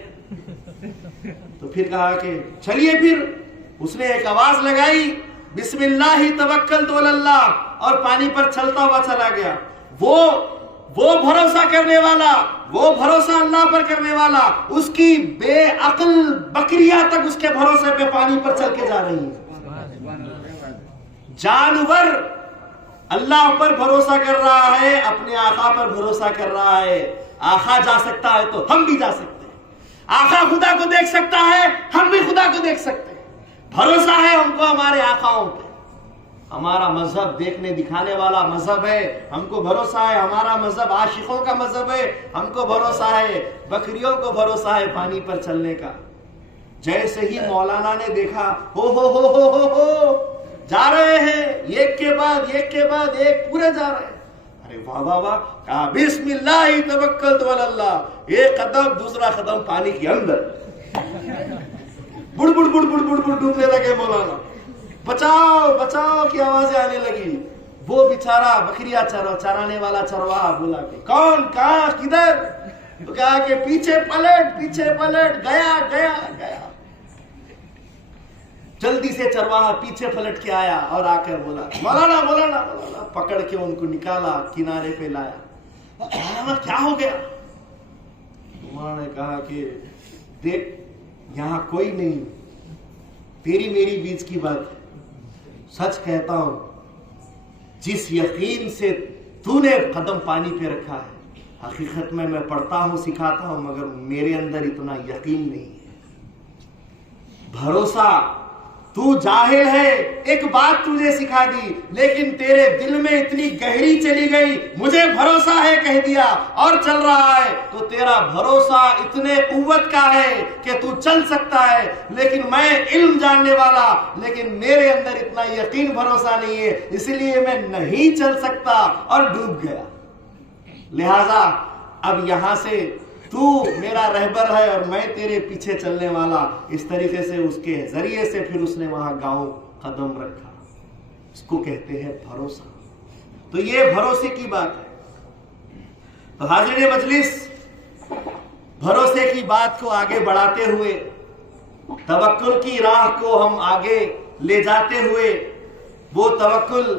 تو پھر کہا کہ چلیے، پھر اس نے ایک آواز لگائی بسم اللہ توکلت علی اللہ، اور پانی پر چلتا ہوا چلا گیا۔ وہ بھروسہ کرنے والا، وہ بھروسہ اللہ پر کرنے والا، اس کی بے عقل بکریاں تک اس کے بھروسے پہ پانی پر چل کے جا رہی ہیں۔ جانور اللہ پر بھروسہ کر رہا ہے، اپنے آقا پر بھروسہ کر رہا ہے۔ آقا جا سکتا ہے تو ہم بھی جا سکتے ہیں، آقا خدا کو دیکھ سکتا ہے، ہم بھی خدا کو دیکھ سکتے ہیں۔ بھروسہ ہے ہم کو ہمارے آقاؤں پہ، ہمارا مذہب دیکھنے دکھانے والا مذہب ہے، ہم کو بھروسہ ہے، ہمارا مذہب عاشقوں کا مذہب ہے، ہم کو بھروسہ ہے، بکریوں کو بھروسہ ہے پانی پر چلنے کا۔ جیسے ہی مولانا نے دیکھا ہو جا رہے ہیں، ایک کے بعد ایک پورے جا رہے ہیں، ارے واہ واہ واہ، کہا بسم اللہ توکلت علی اللہ، ایک قدم دوسرا قدم پانی کے اندر، بڑ بڑ بڑ بڑ بڑ بڑ ڈوبنے لگے مولانا، بچاؤ بچاؤ کی آوازیں آنے لگی۔ وہ بیچارہ بکریاں چرانے والا چرواہا بولا کہ کون، کہاں، کدھر؟ تو کہا کہ پیچھے پلٹ، گیا۔ جلدی سے چرواہا پیچھے پلٹ کے آیا اور آ کر بولا مولانا، پکڑ کے ان کو نکالا، کنارے پہ لایا۔ مولانا کیا ہو گیا؟ مولانا نے کہا کہ دیکھ یہاں کوئی نہیں، تیری میری بیچ کی بات ہے، سچ کہتا ہوں، جس یقین سے تو نے قدم پانی پہ رکھا ہے، حقیقت میں پڑھتا ہوں سکھاتا ہوں مگر میرے اندر اتنا یقین نہیں ہے۔ بھروسہ، تو جاہل ہے، ایک بات تجھے سکھا دی لیکن تیرے دل میں اتنی گہری چلی گئی، مجھے بھروسہ ہے کہہ دیا اور چل رہا ہے، تو تیرا بھروسہ اتنے قوت کا ہے کہ تو چل سکتا ہے، لیکن میں علم جاننے والا، لیکن میرے اندر اتنا یقین بھروسہ نہیں ہے، اس لیے میں نہیں چل سکتا اور ڈوب گیا۔ لہذا اب یہاں سے تو میرا رہبر ہے اور میں تیرے پیچھے چلنے والا. اس طریقے سے اس کے ذریعے سے پھر اس نے وہاں گاؤں قدم رکھا. اس کو کہتے ہیں بھروسہ. تو یہ بھروسے کی بات ہے. تو حاضرین مجلس، بھروسے کی بات کو آگے بڑھاتے ہوئے، توکل کی راہ کو ہم آگے لے جاتے ہوئے، وہ توکل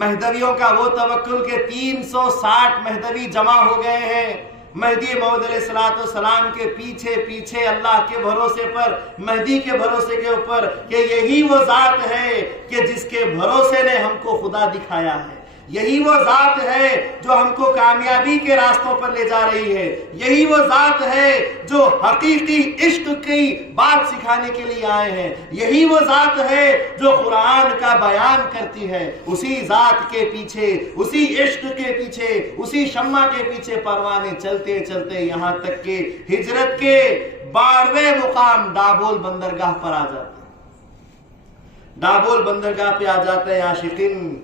مہدویوں کا وہ توکل کے 360 مہدوی جمع ہو گئے ہیں مہدی موعود علیہ السلام کے پیچھے پیچھے، اللہ کے بھروسے پر، مہدی کے بھروسے کے اوپر، کہ یہی وہ ذات ہے کہ جس کے بھروسے نے ہم کو خدا دکھایا ہے. یہی وہ ذات ہے جو ہم کو کامیابی کے راستوں پر لے جا رہی ہے. یہی وہ ذات ہے جو حقیقی عشق کی بات سکھانے کے لیے آئے ہیں. یہی وہ ذات ہے جو قرآن کا بیان کرتی ہے. اسی ذات کے پیچھے، اسی عشق کے پیچھے، اسی شمع کے پیچھے پروانے چلتے چلتے یہاں تک کہ ہجرت کے 12ویں مقام ڈابول بندرگاہ پر آ جاتے ہیں. ڈابول بندرگاہ پہ آ جاتے ہیں عاشقین.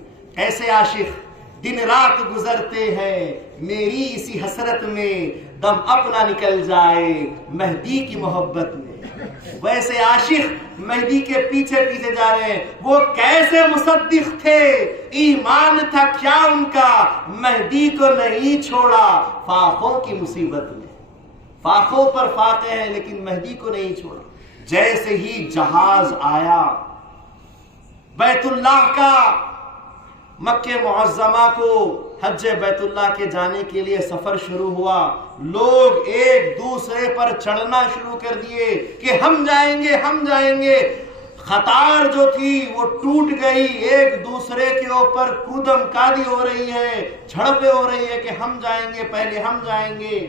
ایسے عاشق دن رات گزرتے ہیں، میری اسی حسرت میں دم اپنا نکل جائے مہدی کی محبت میں. ویسے عاشق مہدی کے پیچھے پیچھے جا رہے ہیں. وہ کیسے مصدق تھے، ایمان تھا کیا ان کا، مہدی کو نہیں چھوڑا فاقوں کی مصیبت میں. فاقوں پر فاقے ہیں لیکن مہدی کو نہیں چھوڑا. جیسے ہی جہاز آیا بیت اللہ کا، مکہ معظمہ کو حج بیت اللہ کے جانے کے لیے سفر شروع ہوا. لوگ ایک دوسرے پر چڑھنا شروع کر دیے کہ ہم جائیں گے ہم جائیں گے. قطار جو تھی وہ ٹوٹ گئی، ایک دوسرے کے اوپر کودم کادی ہو رہی ہے، جھڑپیں ہو رہی ہے کہ ہم جائیں گے، پہلے ہم جائیں گے.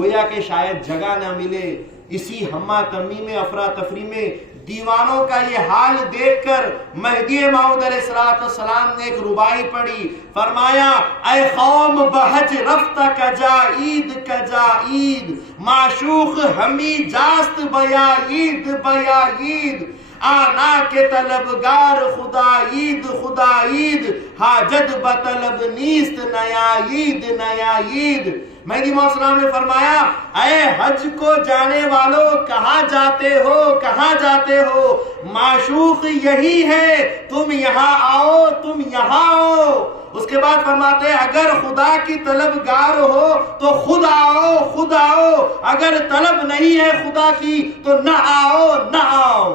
گویا کہ شاید جگہ نہ ملے. اسی ہمہ تمی میں، افراتفری میں دیوانوں کا یہ حال دیکھ کر مہدی موعود علیہ السلام نے ایک ربائی پڑھی. فرمایا اے قوم بحج رفت کجا عید کجا عید، معشوق ہمی جاست بیا عید بیا عید، آنا کے طلبگار خدا عید خدا عید، حاجت بطلب نیست نیا عید نیا عید. مہدی موعود السلام نے فرمایا اے حج کو جانے والوں کہاں جاتے ہو کہاں جاتے ہو، معشوق یہی ہے، تم یہاں آؤ تم یہاں آؤ. اس کے بعد فرماتے ہیں اگر خدا کی طلبگار ہو تو خود آؤ خود آؤ، اگر طلب نہیں ہے خدا کی تو نہ آؤ نہ آؤ.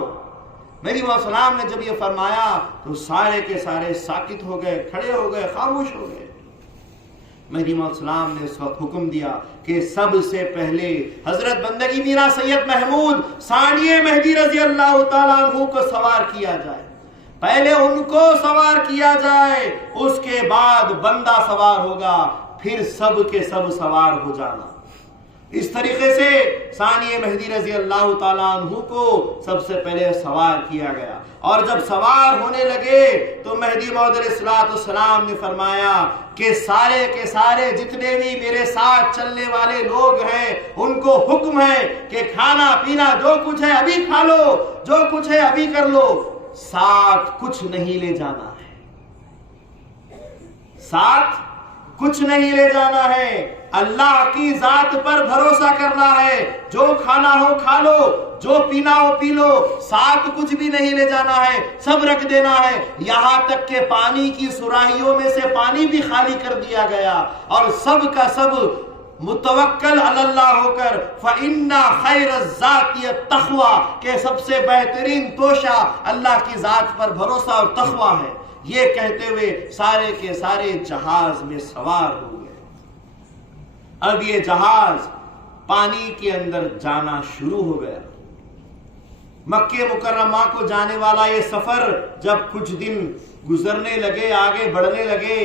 مہدی موعود السلام نے جب یہ فرمایا تو سارے کے سارے ساکت ہو گئے، کھڑے ہو گئے، خاموش ہو گئے. مہدی موعود السلام نے اس وقت حکم دیا کہ سب سے پہلے حضرت بندگی میرا سید محمود ثانی مہدی رضی اللہ تعالیٰ عنہ کو سوار کیا جائے. پہلے ان کو سوار کیا جائے، اس کے بعد بندہ سوار ہوگا، پھر سب کے سب سوار ہو جانا. اس طریقے سے ثانی مہدی رضی اللہ تعالیٰ عنہ کو سب سے پہلے سوار کیا گیا. اور جب سوار ہونے لگے تو مہدی موعود علیہ السلام نے فرمایا کہ سارے کے سارے جتنے بھی میرے ساتھ چلنے والے لوگ ہیں ان کو حکم ہے کہ کھانا پینا جو کچھ ہے ابھی کھا لو، جو کچھ ہے ابھی کر لو، ساتھ کچھ نہیں لے جانا ہے، ساتھ کچھ نہیں لے جانا ہے. اللہ کی ذات پر بھروسہ کرنا ہے، جو کھانا ہو کھا لو، جو پینا ہو پی لو، ساتھ کچھ بھی نہیں لے جانا ہے، سب رکھ دینا ہے. یہاں تک کہ پانی کی سراہیوں میں سے پانی بھی خالی کر دیا گیا اور سب کا سب متوکل علی اللہ ہو کر فَإِنَّ خَيْرَ الذَّاتِ التَّقْوَى کہ سب سے بہترین توشہ اللہ کی ذات پر بھروسہ اور تقوی ہے. یہ کہتے ہوئے سارے کے سارے جہاز میں سوار ہو گئے. اب یہ جہاز پانی کے اندر جانا شروع ہو گیا. مکہ مکرمہ کو جانے والا یہ سفر جب کچھ دن گزرنے لگے، آگے بڑھنے لگے،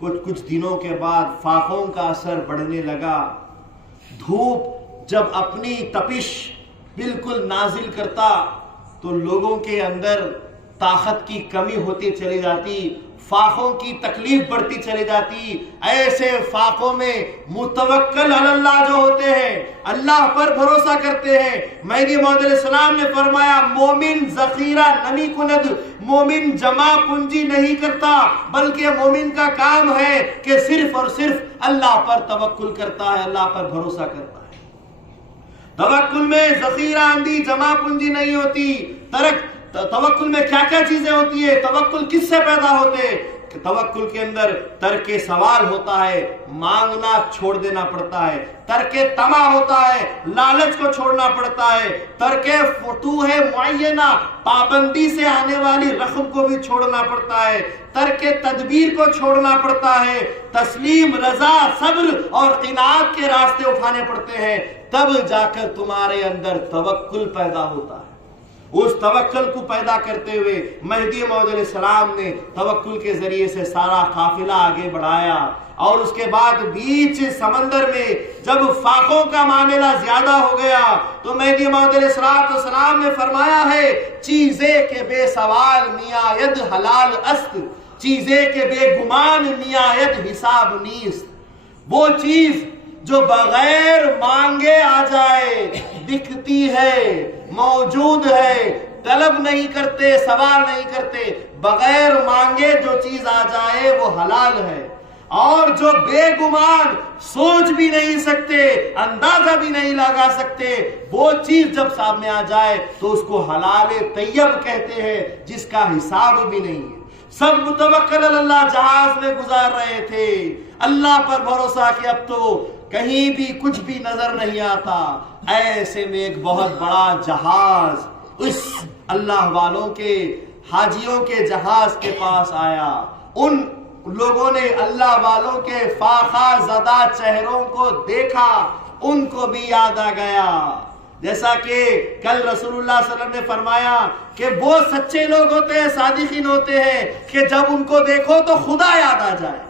کچھ دنوں کے بعد فاقوں کا اثر بڑھنے لگا. دھوپ جب اپنی تپش بالکل نازل کرتا تو لوگوں کے اندر طاقت کی کمی ہوتی چلی جاتی، فاقوں کی تکلیف بڑھتی چلی جاتی. ایسے فاقوں میں متوکل علی اللہ جو ہوتے ہیں، اللہ پر بھروسہ کرتے ہیں، مہدی موعود علیہ السلام نے فرمایا مومن ذخیرہ نمی کند، مومن جمع پونجی نہیں کرتا، بلکہ مومن کا کام ہے کہ صرف اور صرف اللہ پر توکل کرتا ہے، اللہ پر بھروسہ کرتا ہے. توکل میں ذخیرہ اندھی جمع پونجی نہیں ہوتی. توکل میں کیا کیا چیزیں ہوتی ہے؟ توکل کس سے پیدا ہوتے؟ کہ توکل کے اندر ترک سوال ہوتا ہے، مانگنا چھوڑ دینا پڑتا ہے. ترک طمع ہوتا ہے، لالچ کو چھوڑنا پڑتا ہے. ترک فتوح معینہ، پابندی سے آنے والی رقم کو بھی چھوڑنا پڑتا ہے. ترک تدبیر کو چھوڑنا پڑتا ہے. تسلیم، رضا، صبر اور قناعت کے راستے اٹھانے پڑتے ہیں. تب جا کر تمہارے اندر توکل پیدا ہوتا ہے. اس توکل کو پیدا کرتے ہوئے مہدی موعود علیہ السلام نے توکل کے ذریعے سے سارا قافلہ آگے بڑھایا. اور اس کے بعد بیچ سمندر میں جب فاقوں کا معاملہ زیادہ ہو گیا تو مہدی موعود علیہ السلام نے فرمایا ہے، چیزے کے بے سوال میاید حلال است، چیزے کے بے گمان میاید حساب نیست. وہ چیز جو بغیر مانگے آ جائے، دکھتی ہے، موجود ہے، طلب نہیں کرتے، سوال نہیں کرتے، بغیر مانگے جو چیز آ جائے وہ حلال ہے. اور جو بے گمان، سوچ بھی نہیں سکتے، اندازہ بھی نہیں لگا سکتے، وہ چیز جب سامنے آ جائے تو اس کو حلال طیب کہتے ہیں، جس کا حساب بھی نہیں ہے. سب متوکل اللہ جہاز میں گزار رہے تھے، اللہ پر بھروسہ کہ اب تو کہیں بھی کچھ بھی نظر نہیں آتا. ایسے میں ایک بہت بڑا جہاز اس اللہ والوں کے، حاجیوں کے جہاز کے پاس آیا. ان لوگوں نے اللہ والوں کے فاقہ زدہ چہروں کو دیکھا، ان کو بھی یاد آ گیا. جیسا کہ کل رسول اللہ صلی اللہ علیہ وسلم نے فرمایا کہ وہ سچے لوگ ہوتے ہیں، صادقین ہوتے ہیں کہ جب ان کو دیکھو تو خدا یاد آ جائے،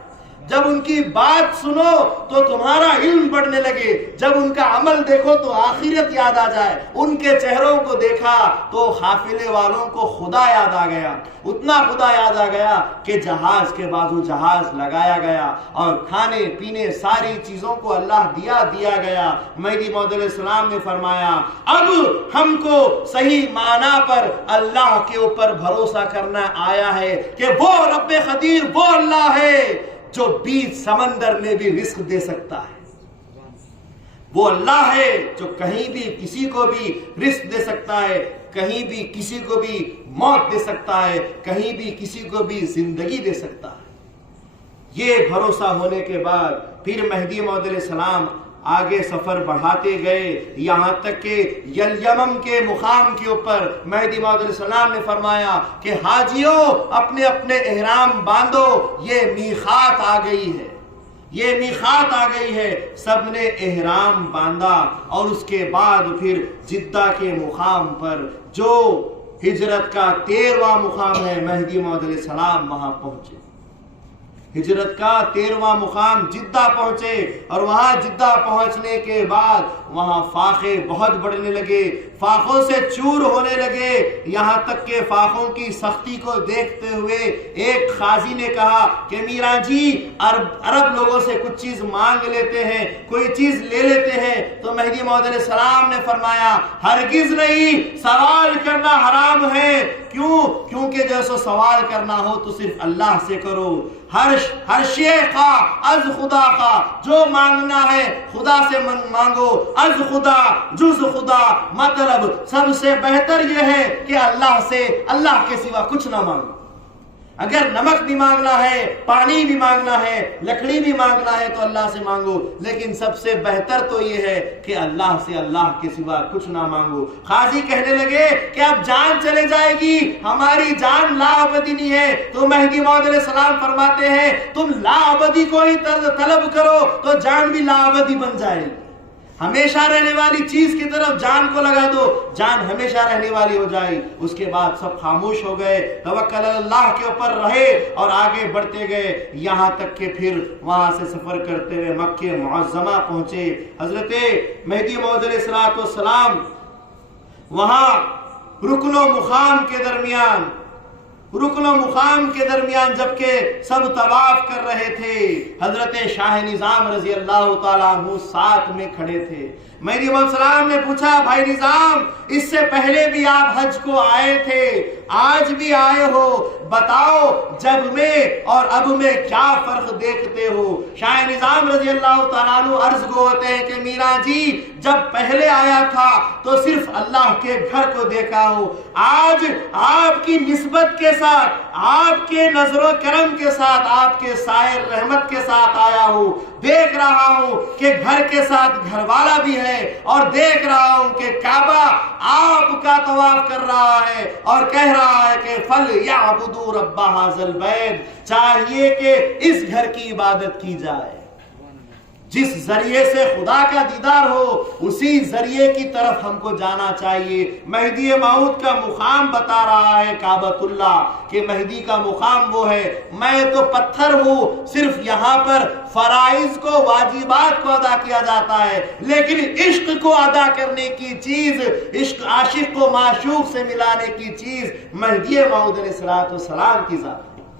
جب ان کی بات سنو تو تمہارا علم بڑھنے لگے، جب ان کا عمل دیکھو تو آخرت یاد آ جائے. ان کے چہروں کو دیکھا تو قافلے والوں کو خدا یاد آ گیا. اتنا خدا یاد آ گیا کہ جہاز کے بازو جہاز لگایا گیا اور کھانے پینے ساری چیزوں کو اللہ دیا گیا. مہدی موعود علیہ السلام نے فرمایا اب ہم کو صحیح معنی پر اللہ کے اوپر بھروسہ کرنا آیا ہے کہ وہ رب قدیر، وہ اللہ ہے جو بیچ سمندر میں بھی رزق دے سکتا ہے. وہ اللہ ہے جو کہیں بھی کسی کو بھی رزق دے سکتا ہے، کہیں بھی کسی کو بھی موت دے سکتا ہے، کہیں بھی کسی کو بھی زندگی دے سکتا ہے. یہ بھروسہ ہونے کے بعد پھر مہدی موعود علیہ السلام آگے سفر بڑھاتے گئے، یہاں تک کہ یمم کے مقام کے اوپر مہدی موعود علیہ السلام نے فرمایا کہ حاجیوں اپنے اپنے احرام باندھو، یہ میقات آ گئی ہے، یہ میقات آ گئی ہے. سب نے احرام باندھا اور اس کے بعد پھر جدہ کے مقام پر جو ہجرت کا 13واں مقام ہے، مہدی موعود علیہ السلام وہاں پہنچے. ہجرت کا 13واں مقام جدہ پہنچے اور وہاں جدہ پہنچنے کے بعد وہاں فاقے بہت بڑھنے لگے، فاقوں سے چور ہونے لگے. یہاں تک کہ فاقوں کی سختی کو دیکھتے ہوئے ایک قاضی نے کہا کہ میراں جی عرب لوگوں سے کچھ چیز مانگ لیتے ہیں، کوئی چیز لے لیتے ہیں. تو مہدی موعود علیہ السلام نے فرمایا ہرگز نہیں، سوال کرنا حرام ہے. کیوں؟ کیونکہ جیسے سوال کرنا ہو تو صرف اللہ سے کرو. ہر شے کا از خدا کا، جو مانگنا ہے خدا سے مانگو، از خدا جز خدا. مطلب سب سے بہتر یہ ہے کہ اللہ سے، اللہ کے سوا کچھ نہ مانگو. اگر نمک بھی مانگنا ہے، پانی بھی مانگنا ہے، لکڑی بھی مانگنا ہے تو اللہ سے مانگو، لیکن سب سے بہتر تو یہ ہے کہ اللہ سے، اللہ کے سوا کچھ نہ مانگو. قاضی کہنے لگے کہ اب جان چلے جائے گی، ہماری جان لا ابدی نہیں ہے. تو مہدی موعود علیہ السلام فرماتے ہیں تم لا ابدی کو ہی طلب کرو تو جان بھی لا ابدی بن جائے گی. ہمیشہ رہنے والی چیز کی طرف جان کو لگا دو، جان ہمیشہ رہنے والی ہو جائے. اس کے بعد سب خاموش ہو گئے، توکل اللہ کے اوپر رہے اور آگے بڑھتے گئے. یہاں تک کہ پھر وہاں سے سفر کرتے ہوئے مکہ معظمہ پہنچے. حضرت مہدی موعود علیہ السلام وہاں رکن و مقام کے درمیان جبکہ سب طواف کر رہے تھے، حضرت شاہ نظام رضی اللہ تعالیٰ عنہ ساتھ میں کھڑے تھے. مہدی موعود السلام نے پوچھا بھائی نظام، اس سے پہلے بھی آپ حج کو آئے تھے، آج بھی آئے ہو، بتاؤ جب میں اور اب میں کیا فرق دیکھتے ہو؟ شاہ نظام رضی اللہ تعالیٰ عنہ عرض کو ہوتے ہیں کہ میرا جی جب پہلے آیا تھا تو صرف اللہ کے گھر کو دیکھا ہو، آج آپ کی نسبت کے ساتھ، آپ کے نظر و کرم کے ساتھ، آپ کے سائر رحمت کے ساتھ آیا ہوں، دیکھ رہا ہوں کہ گھر کے ساتھ گھر والا بھی ہے، اور دیکھ رہا ہوں کہ کعبہ آپ کا طواف کر رہا ہے اور کہہ رہا ہے کہ فَلْيَعْبُدُوا رَبَّ هَذَا الْبَيْتِ، چاہیے کہ اس گھر کی عبادت کی جائے۔ جس ذریعے سے خدا کا دیدار ہو اسی ذریعے کی طرف ہم کو جانا چاہیے۔ مہدی موعود کا مقام بتا رہا ہے کعبۃ اللہ کہ مہدی کا مقام وہ ہے، میں تو پتھر ہوں، صرف یہاں پر فرائض کو، واجبات کو ادا کیا جاتا ہے، لیکن عشق کو ادا کرنے کی چیز، عشق عاشق کو معشوق سے ملانے کی چیز مہدی موعود علیہ السلام کی ذات ہے۔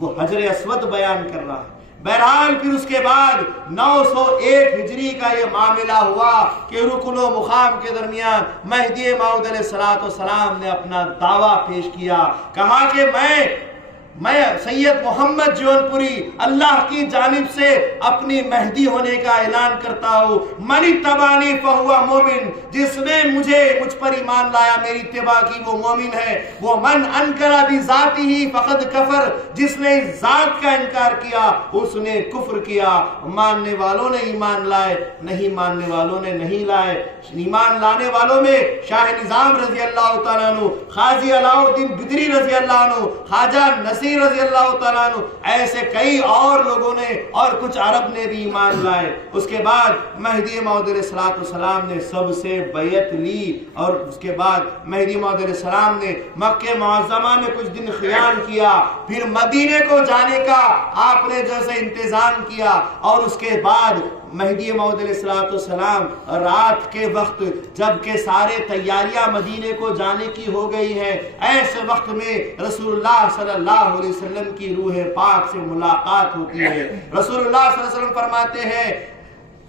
وہ حجر اسود بیان کر رہا ہے۔ بہرحال پھر اس کے بعد 901 ہجری کا یہ معاملہ ہوا کہ رکن و مقام کے درمیان مہدی موعود علیہ السلام نے اپنا دعویٰ پیش کیا، کہا کہ میں سید محمد جون پوری اللہ کی جانب سے اپنی مہدی ہونے کا اعلان کرتا ہوں۔ من اتبعنی فہو مومن، جس نے مجھ پر ایمان لایا، میری اتباع کی، وہ مومن ہے۔ وہ من انکر بذاتہ فقد کفر، جس نے ذات کا انکار کیا اس نے کفر کیا۔ ماننے والوں نے ایمان لائے، نہیں ماننے والوں نے نہیں لائے۔ ایمان لانے والوں میں شاہ نظام رضی اللہ تعالیٰ عنہ، قاضی علاء الدین بدری رضی اللہ عنہ، خواجہ نصیر رضی اللہ تعالیٰ عنہ، ایسے کئی اور لوگوں نے اور کچھ عرب نے بھی ایمان لائے۔ اس کے بعد مہدی موعود علیہ السلام نے سب سے بیعت لی، اور اس کے بعد مہدی موعود علیہ السلام نے مکہ معظمہ میں کچھ دن قیام کیا، پھر مدینے کو جانے کا آپ نے جیسے انتظام کیا، اور اس کے بعد مہدی موعود علیہ السلام رات کے وقت جب کہ سارے تیاریاں مدینے کو جانے کی ہو گئی ہیں، ایسے وقت میں رسول اللہ صلی اللہ علیہ وسلم کی روح پاک سے ملاقات ہوتی ہے۔ رسول اللہ صلی اللہ علیہ وسلم فرماتے ہیں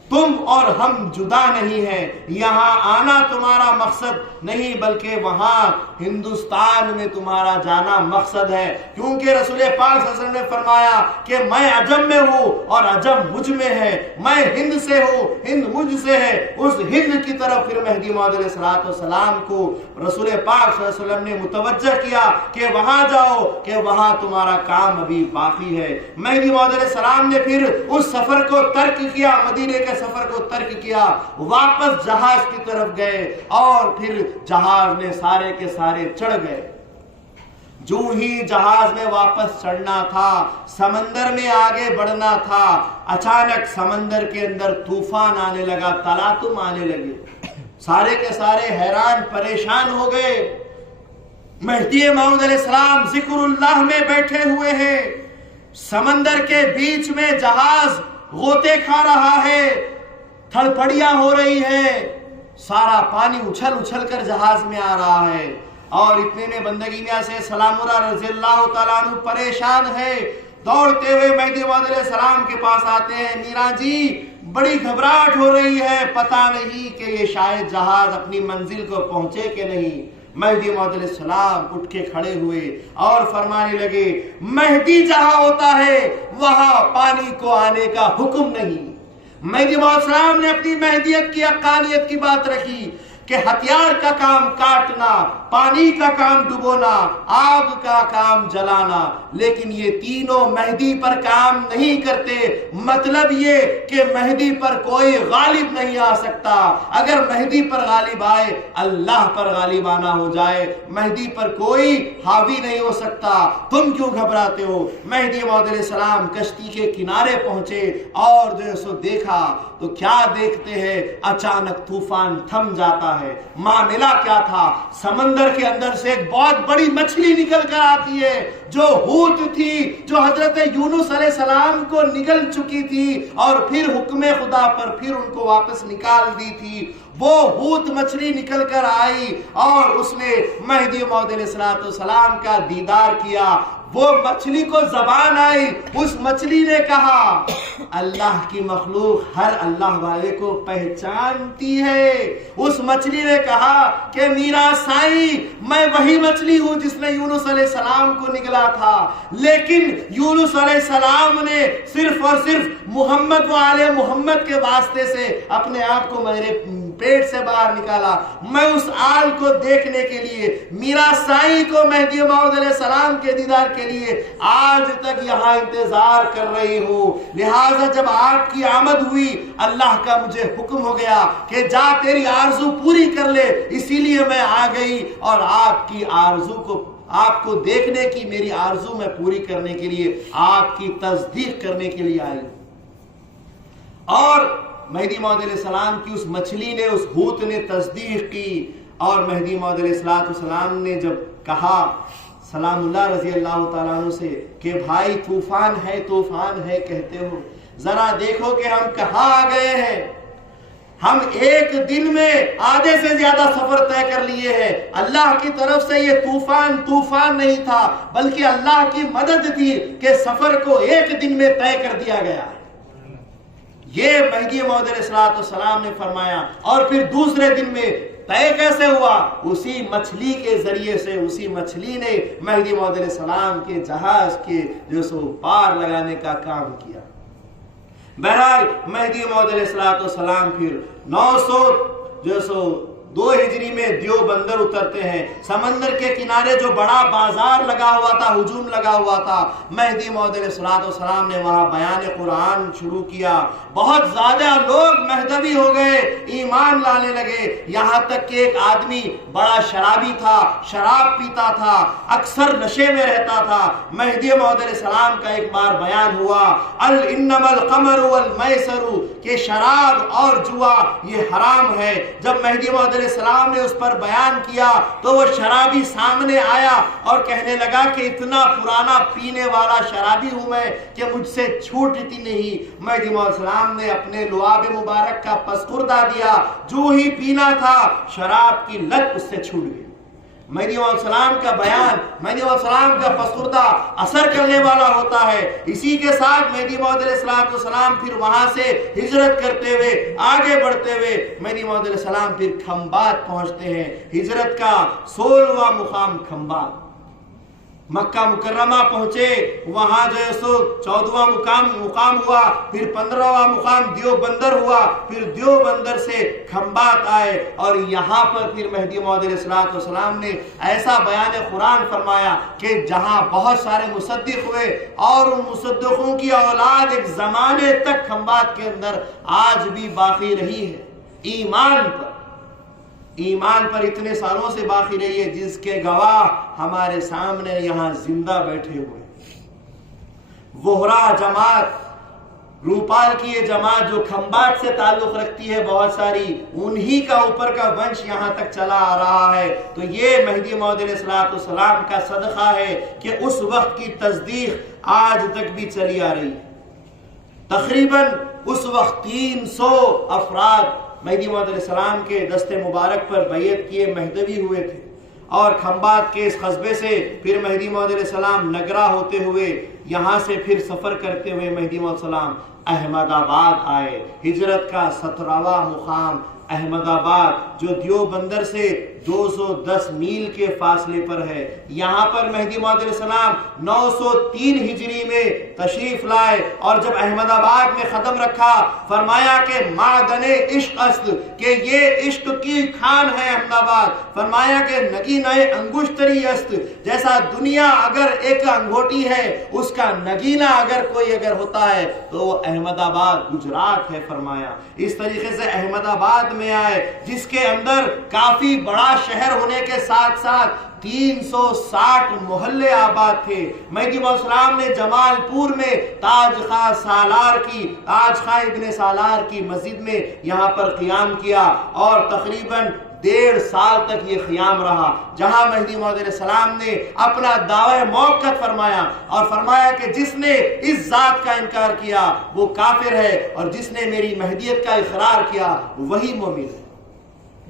تم اور ہم جدا نہیں ہیں، یہاں آنا تمہارا مقصد نہیں بلکہ وہاں ہندوستان میں تمہارا جانا مقصد ہے، کیونکہ رسول پاک صلی اللہ علیہ وسلم نے فرمایا کہ میں عجم میں ہوں اور عجم مجھ میں ہے، میں ہند سے ہوں، ہند مجھ سے ہے۔ اس ہند کی طرف پھر مہدی موعود علیہ السلام کو رسول پاک صلی اللہ علیہ وسلم نے متوجہ کیا کہ وہاں جاؤ، کہ وہاں تمہارا کام ابھی باقی ہے۔ مہدی موعود علیہ السلام نے پھر اس سفر کو ترک کیا، مدینے کے سفر کو ترک کیا، واپس جہاز کی طرف گئے، اور پھر جہاز میں سارے کے سارے چڑھ گئے۔ جو ہی جہاز میں واپس چڑھنا تھا، سمندر میں آگے بڑھنا تھا، اچانک سمندر کے اندر طوفان آنے لگا، تلاطم آنے لگے، سارے کے سارے حیران پریشان ہو گئے۔ مہدی موعود علیہ السلام ذکر اللہ میں بیٹھے ہوئے ہیں، سمندر کے بیچ میں جہاز غوطے کھا رہا ہے، تھڑپڑیاں ہو رہی ہے، سارا پانی اچھل اچھل کر جہاز میں آ رہا ہے، اور اتنے میں بندگی میاں سے سلام اللہ رضی اللہ تعالیٰ عنہ پریشان ہے، دوڑتے ہوئے مہدی موعود علیہ السلام کے پاس آتے ہیں، میرا جی بڑی گھبراہٹ ہو رہی ہے، پتہ نہیں کہ یہ شاید جہاز اپنی منزل کو پہنچے کہ نہیں۔ مہدی موعود علیہ السلام اٹھ کے کھڑے ہوئے اور فرمانے لگے مہدی جہاں ہوتا ہے وہاں پانی کو آنے کا حکم نہیں۔ مہدی موعود علیہ السلام نے اپنی مہدیت کی حقانیت کی بات رکھی کہ ہتھیار کا کام کاٹنا، پانی کا کام ڈبونا، آگ کا کام جلانا، لیکن یہ تینوں مہدی پر کام نہیں کرتے۔ مطلب یہ کہ مہدی پر کوئی غالب نہیں آ سکتا، اگر مہدی پر غالب آئے اللہ پر غالب آنا ہو جائے، مہدی پر کوئی حاوی نہیں ہو سکتا۔ تم کیوں گھبراتے ہو؟ مہدی موعود علیہ السلام کشتی کے کنارے پہنچے اور جو سو دیکھا تو کیا دیکھتے ہیں، اچانک طوفان تھم جاتا ہے۔ معاملہ کیا تھا؟ سمندر کے اندر سے ایک بہت بڑی مچھلی نکل کر آتی ہے، جو حوت تھی، جو حضرت یونس علیہ السلام کو نگل چکی تھی اور پھر حکم خدا پر پھر ان کو واپس نکال دی تھی۔ وہ حوت مچھلی نکل کر آئی اور اس نے مہدی موعود علیہ السلام کا دیدار کیا، وہ مچھلی کو زبان آئی، اس مچھلی نے کہا اللہ کی مخلوق ہر اللہ والے کو پہچانتی ہے۔ اس مچھلی نے کہا کہ میرا سائیں میں وہی مچھلی ہوں جس نے یونس علیہ السلام کو نگلا تھا، لیکن یونس علیہ السلام نے صرف اور صرف محمد و آل محمد کے واسطے سے اپنے آپ کو میرے پیٹ سے باہر نکالا۔ میں اس آل کو دیکھنے کے لیے، میرا سائیں کو مہدی موعود علیہ السلام کے دیدار کے لیے آج تک یہاں انتظار کر رہی ہوں۔ لہٰذا جب آپ کی آمد ہوئی، اللہ کا مجھے حکم ہو گیا کہ جا تیری آرزو پوری کر لے، اسی لیے میں آ گئی اور آپ کی آرزو کو، آپ کو دیکھنے کی میری آرزو میں پوری کرنے کے لیے، آپ کی تصدیق کرنے کے لیے آئی۔ اور مہدی موعود علیہ السلام کی اس مچھلی نے، اس حوت نے تصدیق کی، اور مہدی موعود علیہ السلام نے جب کہا سلام اللہ رضی اللہ تعالیٰ عنہ سے کہ بھائی طوفان ہے کہتے ہو، ذرا دیکھو کہ ہم کہاں آ گئے ہیں۔ ہم ایک دن میں آدھے سے زیادہ سفر طے کر لیے ہیں۔ اللہ کی طرف سے یہ طوفان نہیں تھا، بلکہ اللہ کی مدد تھی کہ سفر کو ایک دن میں طے کر دیا گیا۔ یہ مہدی موعود علیہ السلام نے فرمایا، اور پھر دوسرے دن میں طے کیسے ہوا؟ اسی مچھلی کے ذریعے سے، اسی مچھلی نے مہدی موعود علیہ السلام کے جہاز کے جو سو پار لگانے کا کام کیا۔ بہرحال مہدی موعود علیہ السلام پھر 902 ہجری میں دیو بندر اترتے ہیں۔ سمندر کے کنارے جو بڑا بازار لگا ہوا تھا، ہجوم لگا ہوا تھا، مہدی موعود علیہ السلام نے وہاں بیان قرآن شروع کیا۔ بہت زیادہ لوگ مہدوی ہو گئے، ایمان لانے لگے، یہاں تک کہ ایک آدمی بڑا شرابی تھا، شراب پیتا تھا، اکثر نشے میں رہتا تھا۔ مہدی موعود علیہ السلام کا ایک بار بیان ہوا، انما الخمر والمیسر، کہ شراب اور جوا یہ حرام ہے۔ جب مہدی موعود علیہ السلام نے اس پر بیان کیا تو وہ شرابی سامنے آیا اور کہنے لگا کہ اتنا پرانا پینے والا شرابی ہوں میں کہ مجھ سے چھوٹتی نہیں۔ مہدی موعود علیہ السلام نے اپنے لعاب مبارک کا پسخردہ دیا، جو ہی پینا تھا شراب کی لت اس سے چھوٹ گئی۔ مہدی موعود السلام کا بیان، مہدی موعود السلام کا پسخردہ اثر کرنے والا ہوتا ہے۔ اسی کے ساتھ مہدی موعود علیہ السلام پھر وہاں سے ہجرت کرتے ہوئے، آگے بڑھتے ہوئے مہدی موعود علیہ السلام پھر کھمبات پہنچتے ہیں۔ ہجرت کا 16واں مقام کھمبات، مکہ مکرمہ پہنچے، وہاں جو ہے سو 14واں مقام ہوا، پھر 15واں مقام دیو بندر ہوا، پھر دیو بندر سے کھمبات آئے، اور یہاں پر پھر مہدی موعود علیہ السلام نے ایسا بیان قرآن فرمایا کہ جہاں بہت سارے مصدق ہوئے، اور ان مصدقوں کی اولاد ایک زمانے تک کھمبات کے اندر آج بھی باقی رہی ہے، ایمان پر اتنے سالوں سے باقی رہی ہے، جس کے گواہ ہمارے سامنے یہاں زندہ بیٹھے ہوئے۔ وہرا جماعت، روپال کی یہ جماعت جو کھمبات سے تعلق رکھتی ہے بہت ساری، انہی کا اوپر کا ونش یہاں تک چلا آ رہا ہے۔ تو یہ مہدی موعود علیہ السلام کا صدقہ ہے کہ اس وقت کی تصدیق آج تک بھی چلی آ رہی ہے۔ تقریباً اس وقت 300 افراد مہدی موعود علیہ السلام کے دست مبارک پر بیعت کیے مہدوی ہوئے تھے، اور کھمبات کے اس قصبے سے پھر مہدی موعود علیہ السلام نگرا ہوتے ہوئے، یہاں سے پھر سفر کرتے ہوئے مہدی موعود علیہ السلام احمد آباد آئے۔ ہجرت کا 17واں مقام احمد آباد، جو دیو بندر سے 210 میل کے فاصلے پر ہے، یہاں پر مہدی موعود علیہ السلام 903 ہجری میں تشریف لائے، اور جب احمد آباد میں قدم رکھا فرمایا کہ معدن عشق است، کہ یہ عشق کی کھان ہے احمد آباد۔ فرمایا کہ نگینہ انگشتری است، جیسا دنیا اگر ایک انگوٹی ہے، اس کا نگینہ اگر کوئی ہوتا ہے تو وہ احمد آباد گجرات ہے۔ فرمایا اس طریقے سے احمد آباد میں آئے، جس کے اندر کافی بڑا شہر ہونے کے ساتھ ساتھ 360 محلے آباد تھے۔ مہدی موعود السلام نے جمال پور میں تاج خواہ ابن سالار کی مسجد میں یہاں پر قیام کیا، اور تقریباً 1.5 سال تک یہ قیام رہا، جہاں مہدی موعود علیہ السلام نے اپنا دعوی موقت فرمایا، اور فرمایا کہ جس نے اس ذات کا انکار کیا وہ کافر ہے، اور جس نے میری مہدیت کا اقرار کیا وہی مومن ہے۔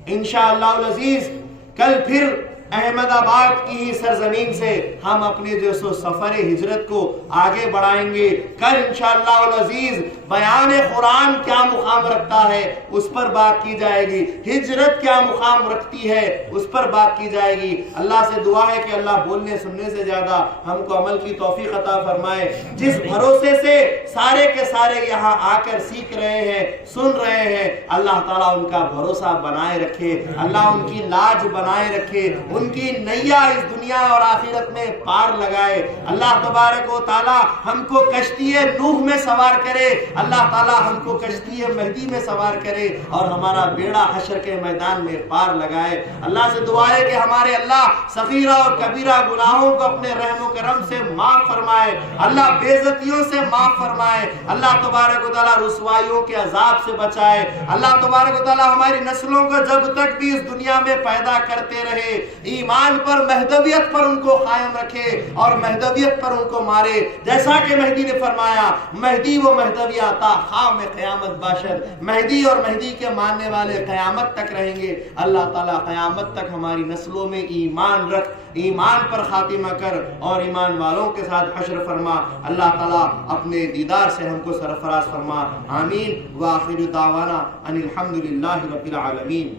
انشاءاللہ العزیز کل پھر احمد آباد کی ہی سرزمین سے ہم اپنے جو سو سفر ہجرت کو آگے بڑھائیں گے. کل انشاءاللہ العزیز بیان قرآن کیا مقام رکھتا ہے اس پر بات کی جائے گی, ہجرت کیا مقام رکھتی ہے اس پر بات کی جائے گی. اللہ سے دعا ہے کہ اللہ بولنے سننے سے زیادہ ہم کو عمل کی توفیق عطا فرمائے. جس بھروسے سے سارے کے سارے یہاں آ کر سیکھ رہے ہیں, سن رہے ہیں, اللہ تعالیٰ ان کا بھروسہ بنائے رکھے, اللہ ان کی لاج بنائے رکھے, ان کی نیا اس دنیا اور آخرت میں پار لگائے. اللہ تبارک و تعالیٰ ہم کو کشتی نوح میں سوار کرے, اللہ تعالیٰ ہم کو کشتی مہدی میں سوار کرے اور ہمارا بیڑا حشر کے میدان میں پار لگائے. اللہ سے دعا ہے کہ ہمارے اللہ صغیرہ اور کبیرہ گناہوں کو اپنے رحم و کرم سے معاف فرمائے, اللہ بے عزتیوں سے معاف فرمائے, اللہ تبارک و تعالیٰ رسوائیوں کے عذاب سے بچائے. اللہ تبارک و تعالیٰ ہماری نسلوں کو جب تک بھی اس دنیا میں پیدا کرتے رہے ایمان پر, مہدویت پر ان کو قائم رکھے اور مہدویت پر ان کو مارے. جیسا کہ مہدی نے فرمایا, مہدی و مہدوی آتا خام قیامت باشد, مہدی اور مہدی کے ماننے والے قیامت تک رہیں گے. اللہ تعالیٰ قیامت تک ہماری نسلوں میں ایمان رکھ, ایمان پر خاتمہ کر اور ایمان والوں کے ساتھ حشر فرما. اللہ تعالیٰ اپنے دیدار سے ہم کو سرفراز فرما. آمین. وآخر دعوانا ان الحمد للہ رب العالمین.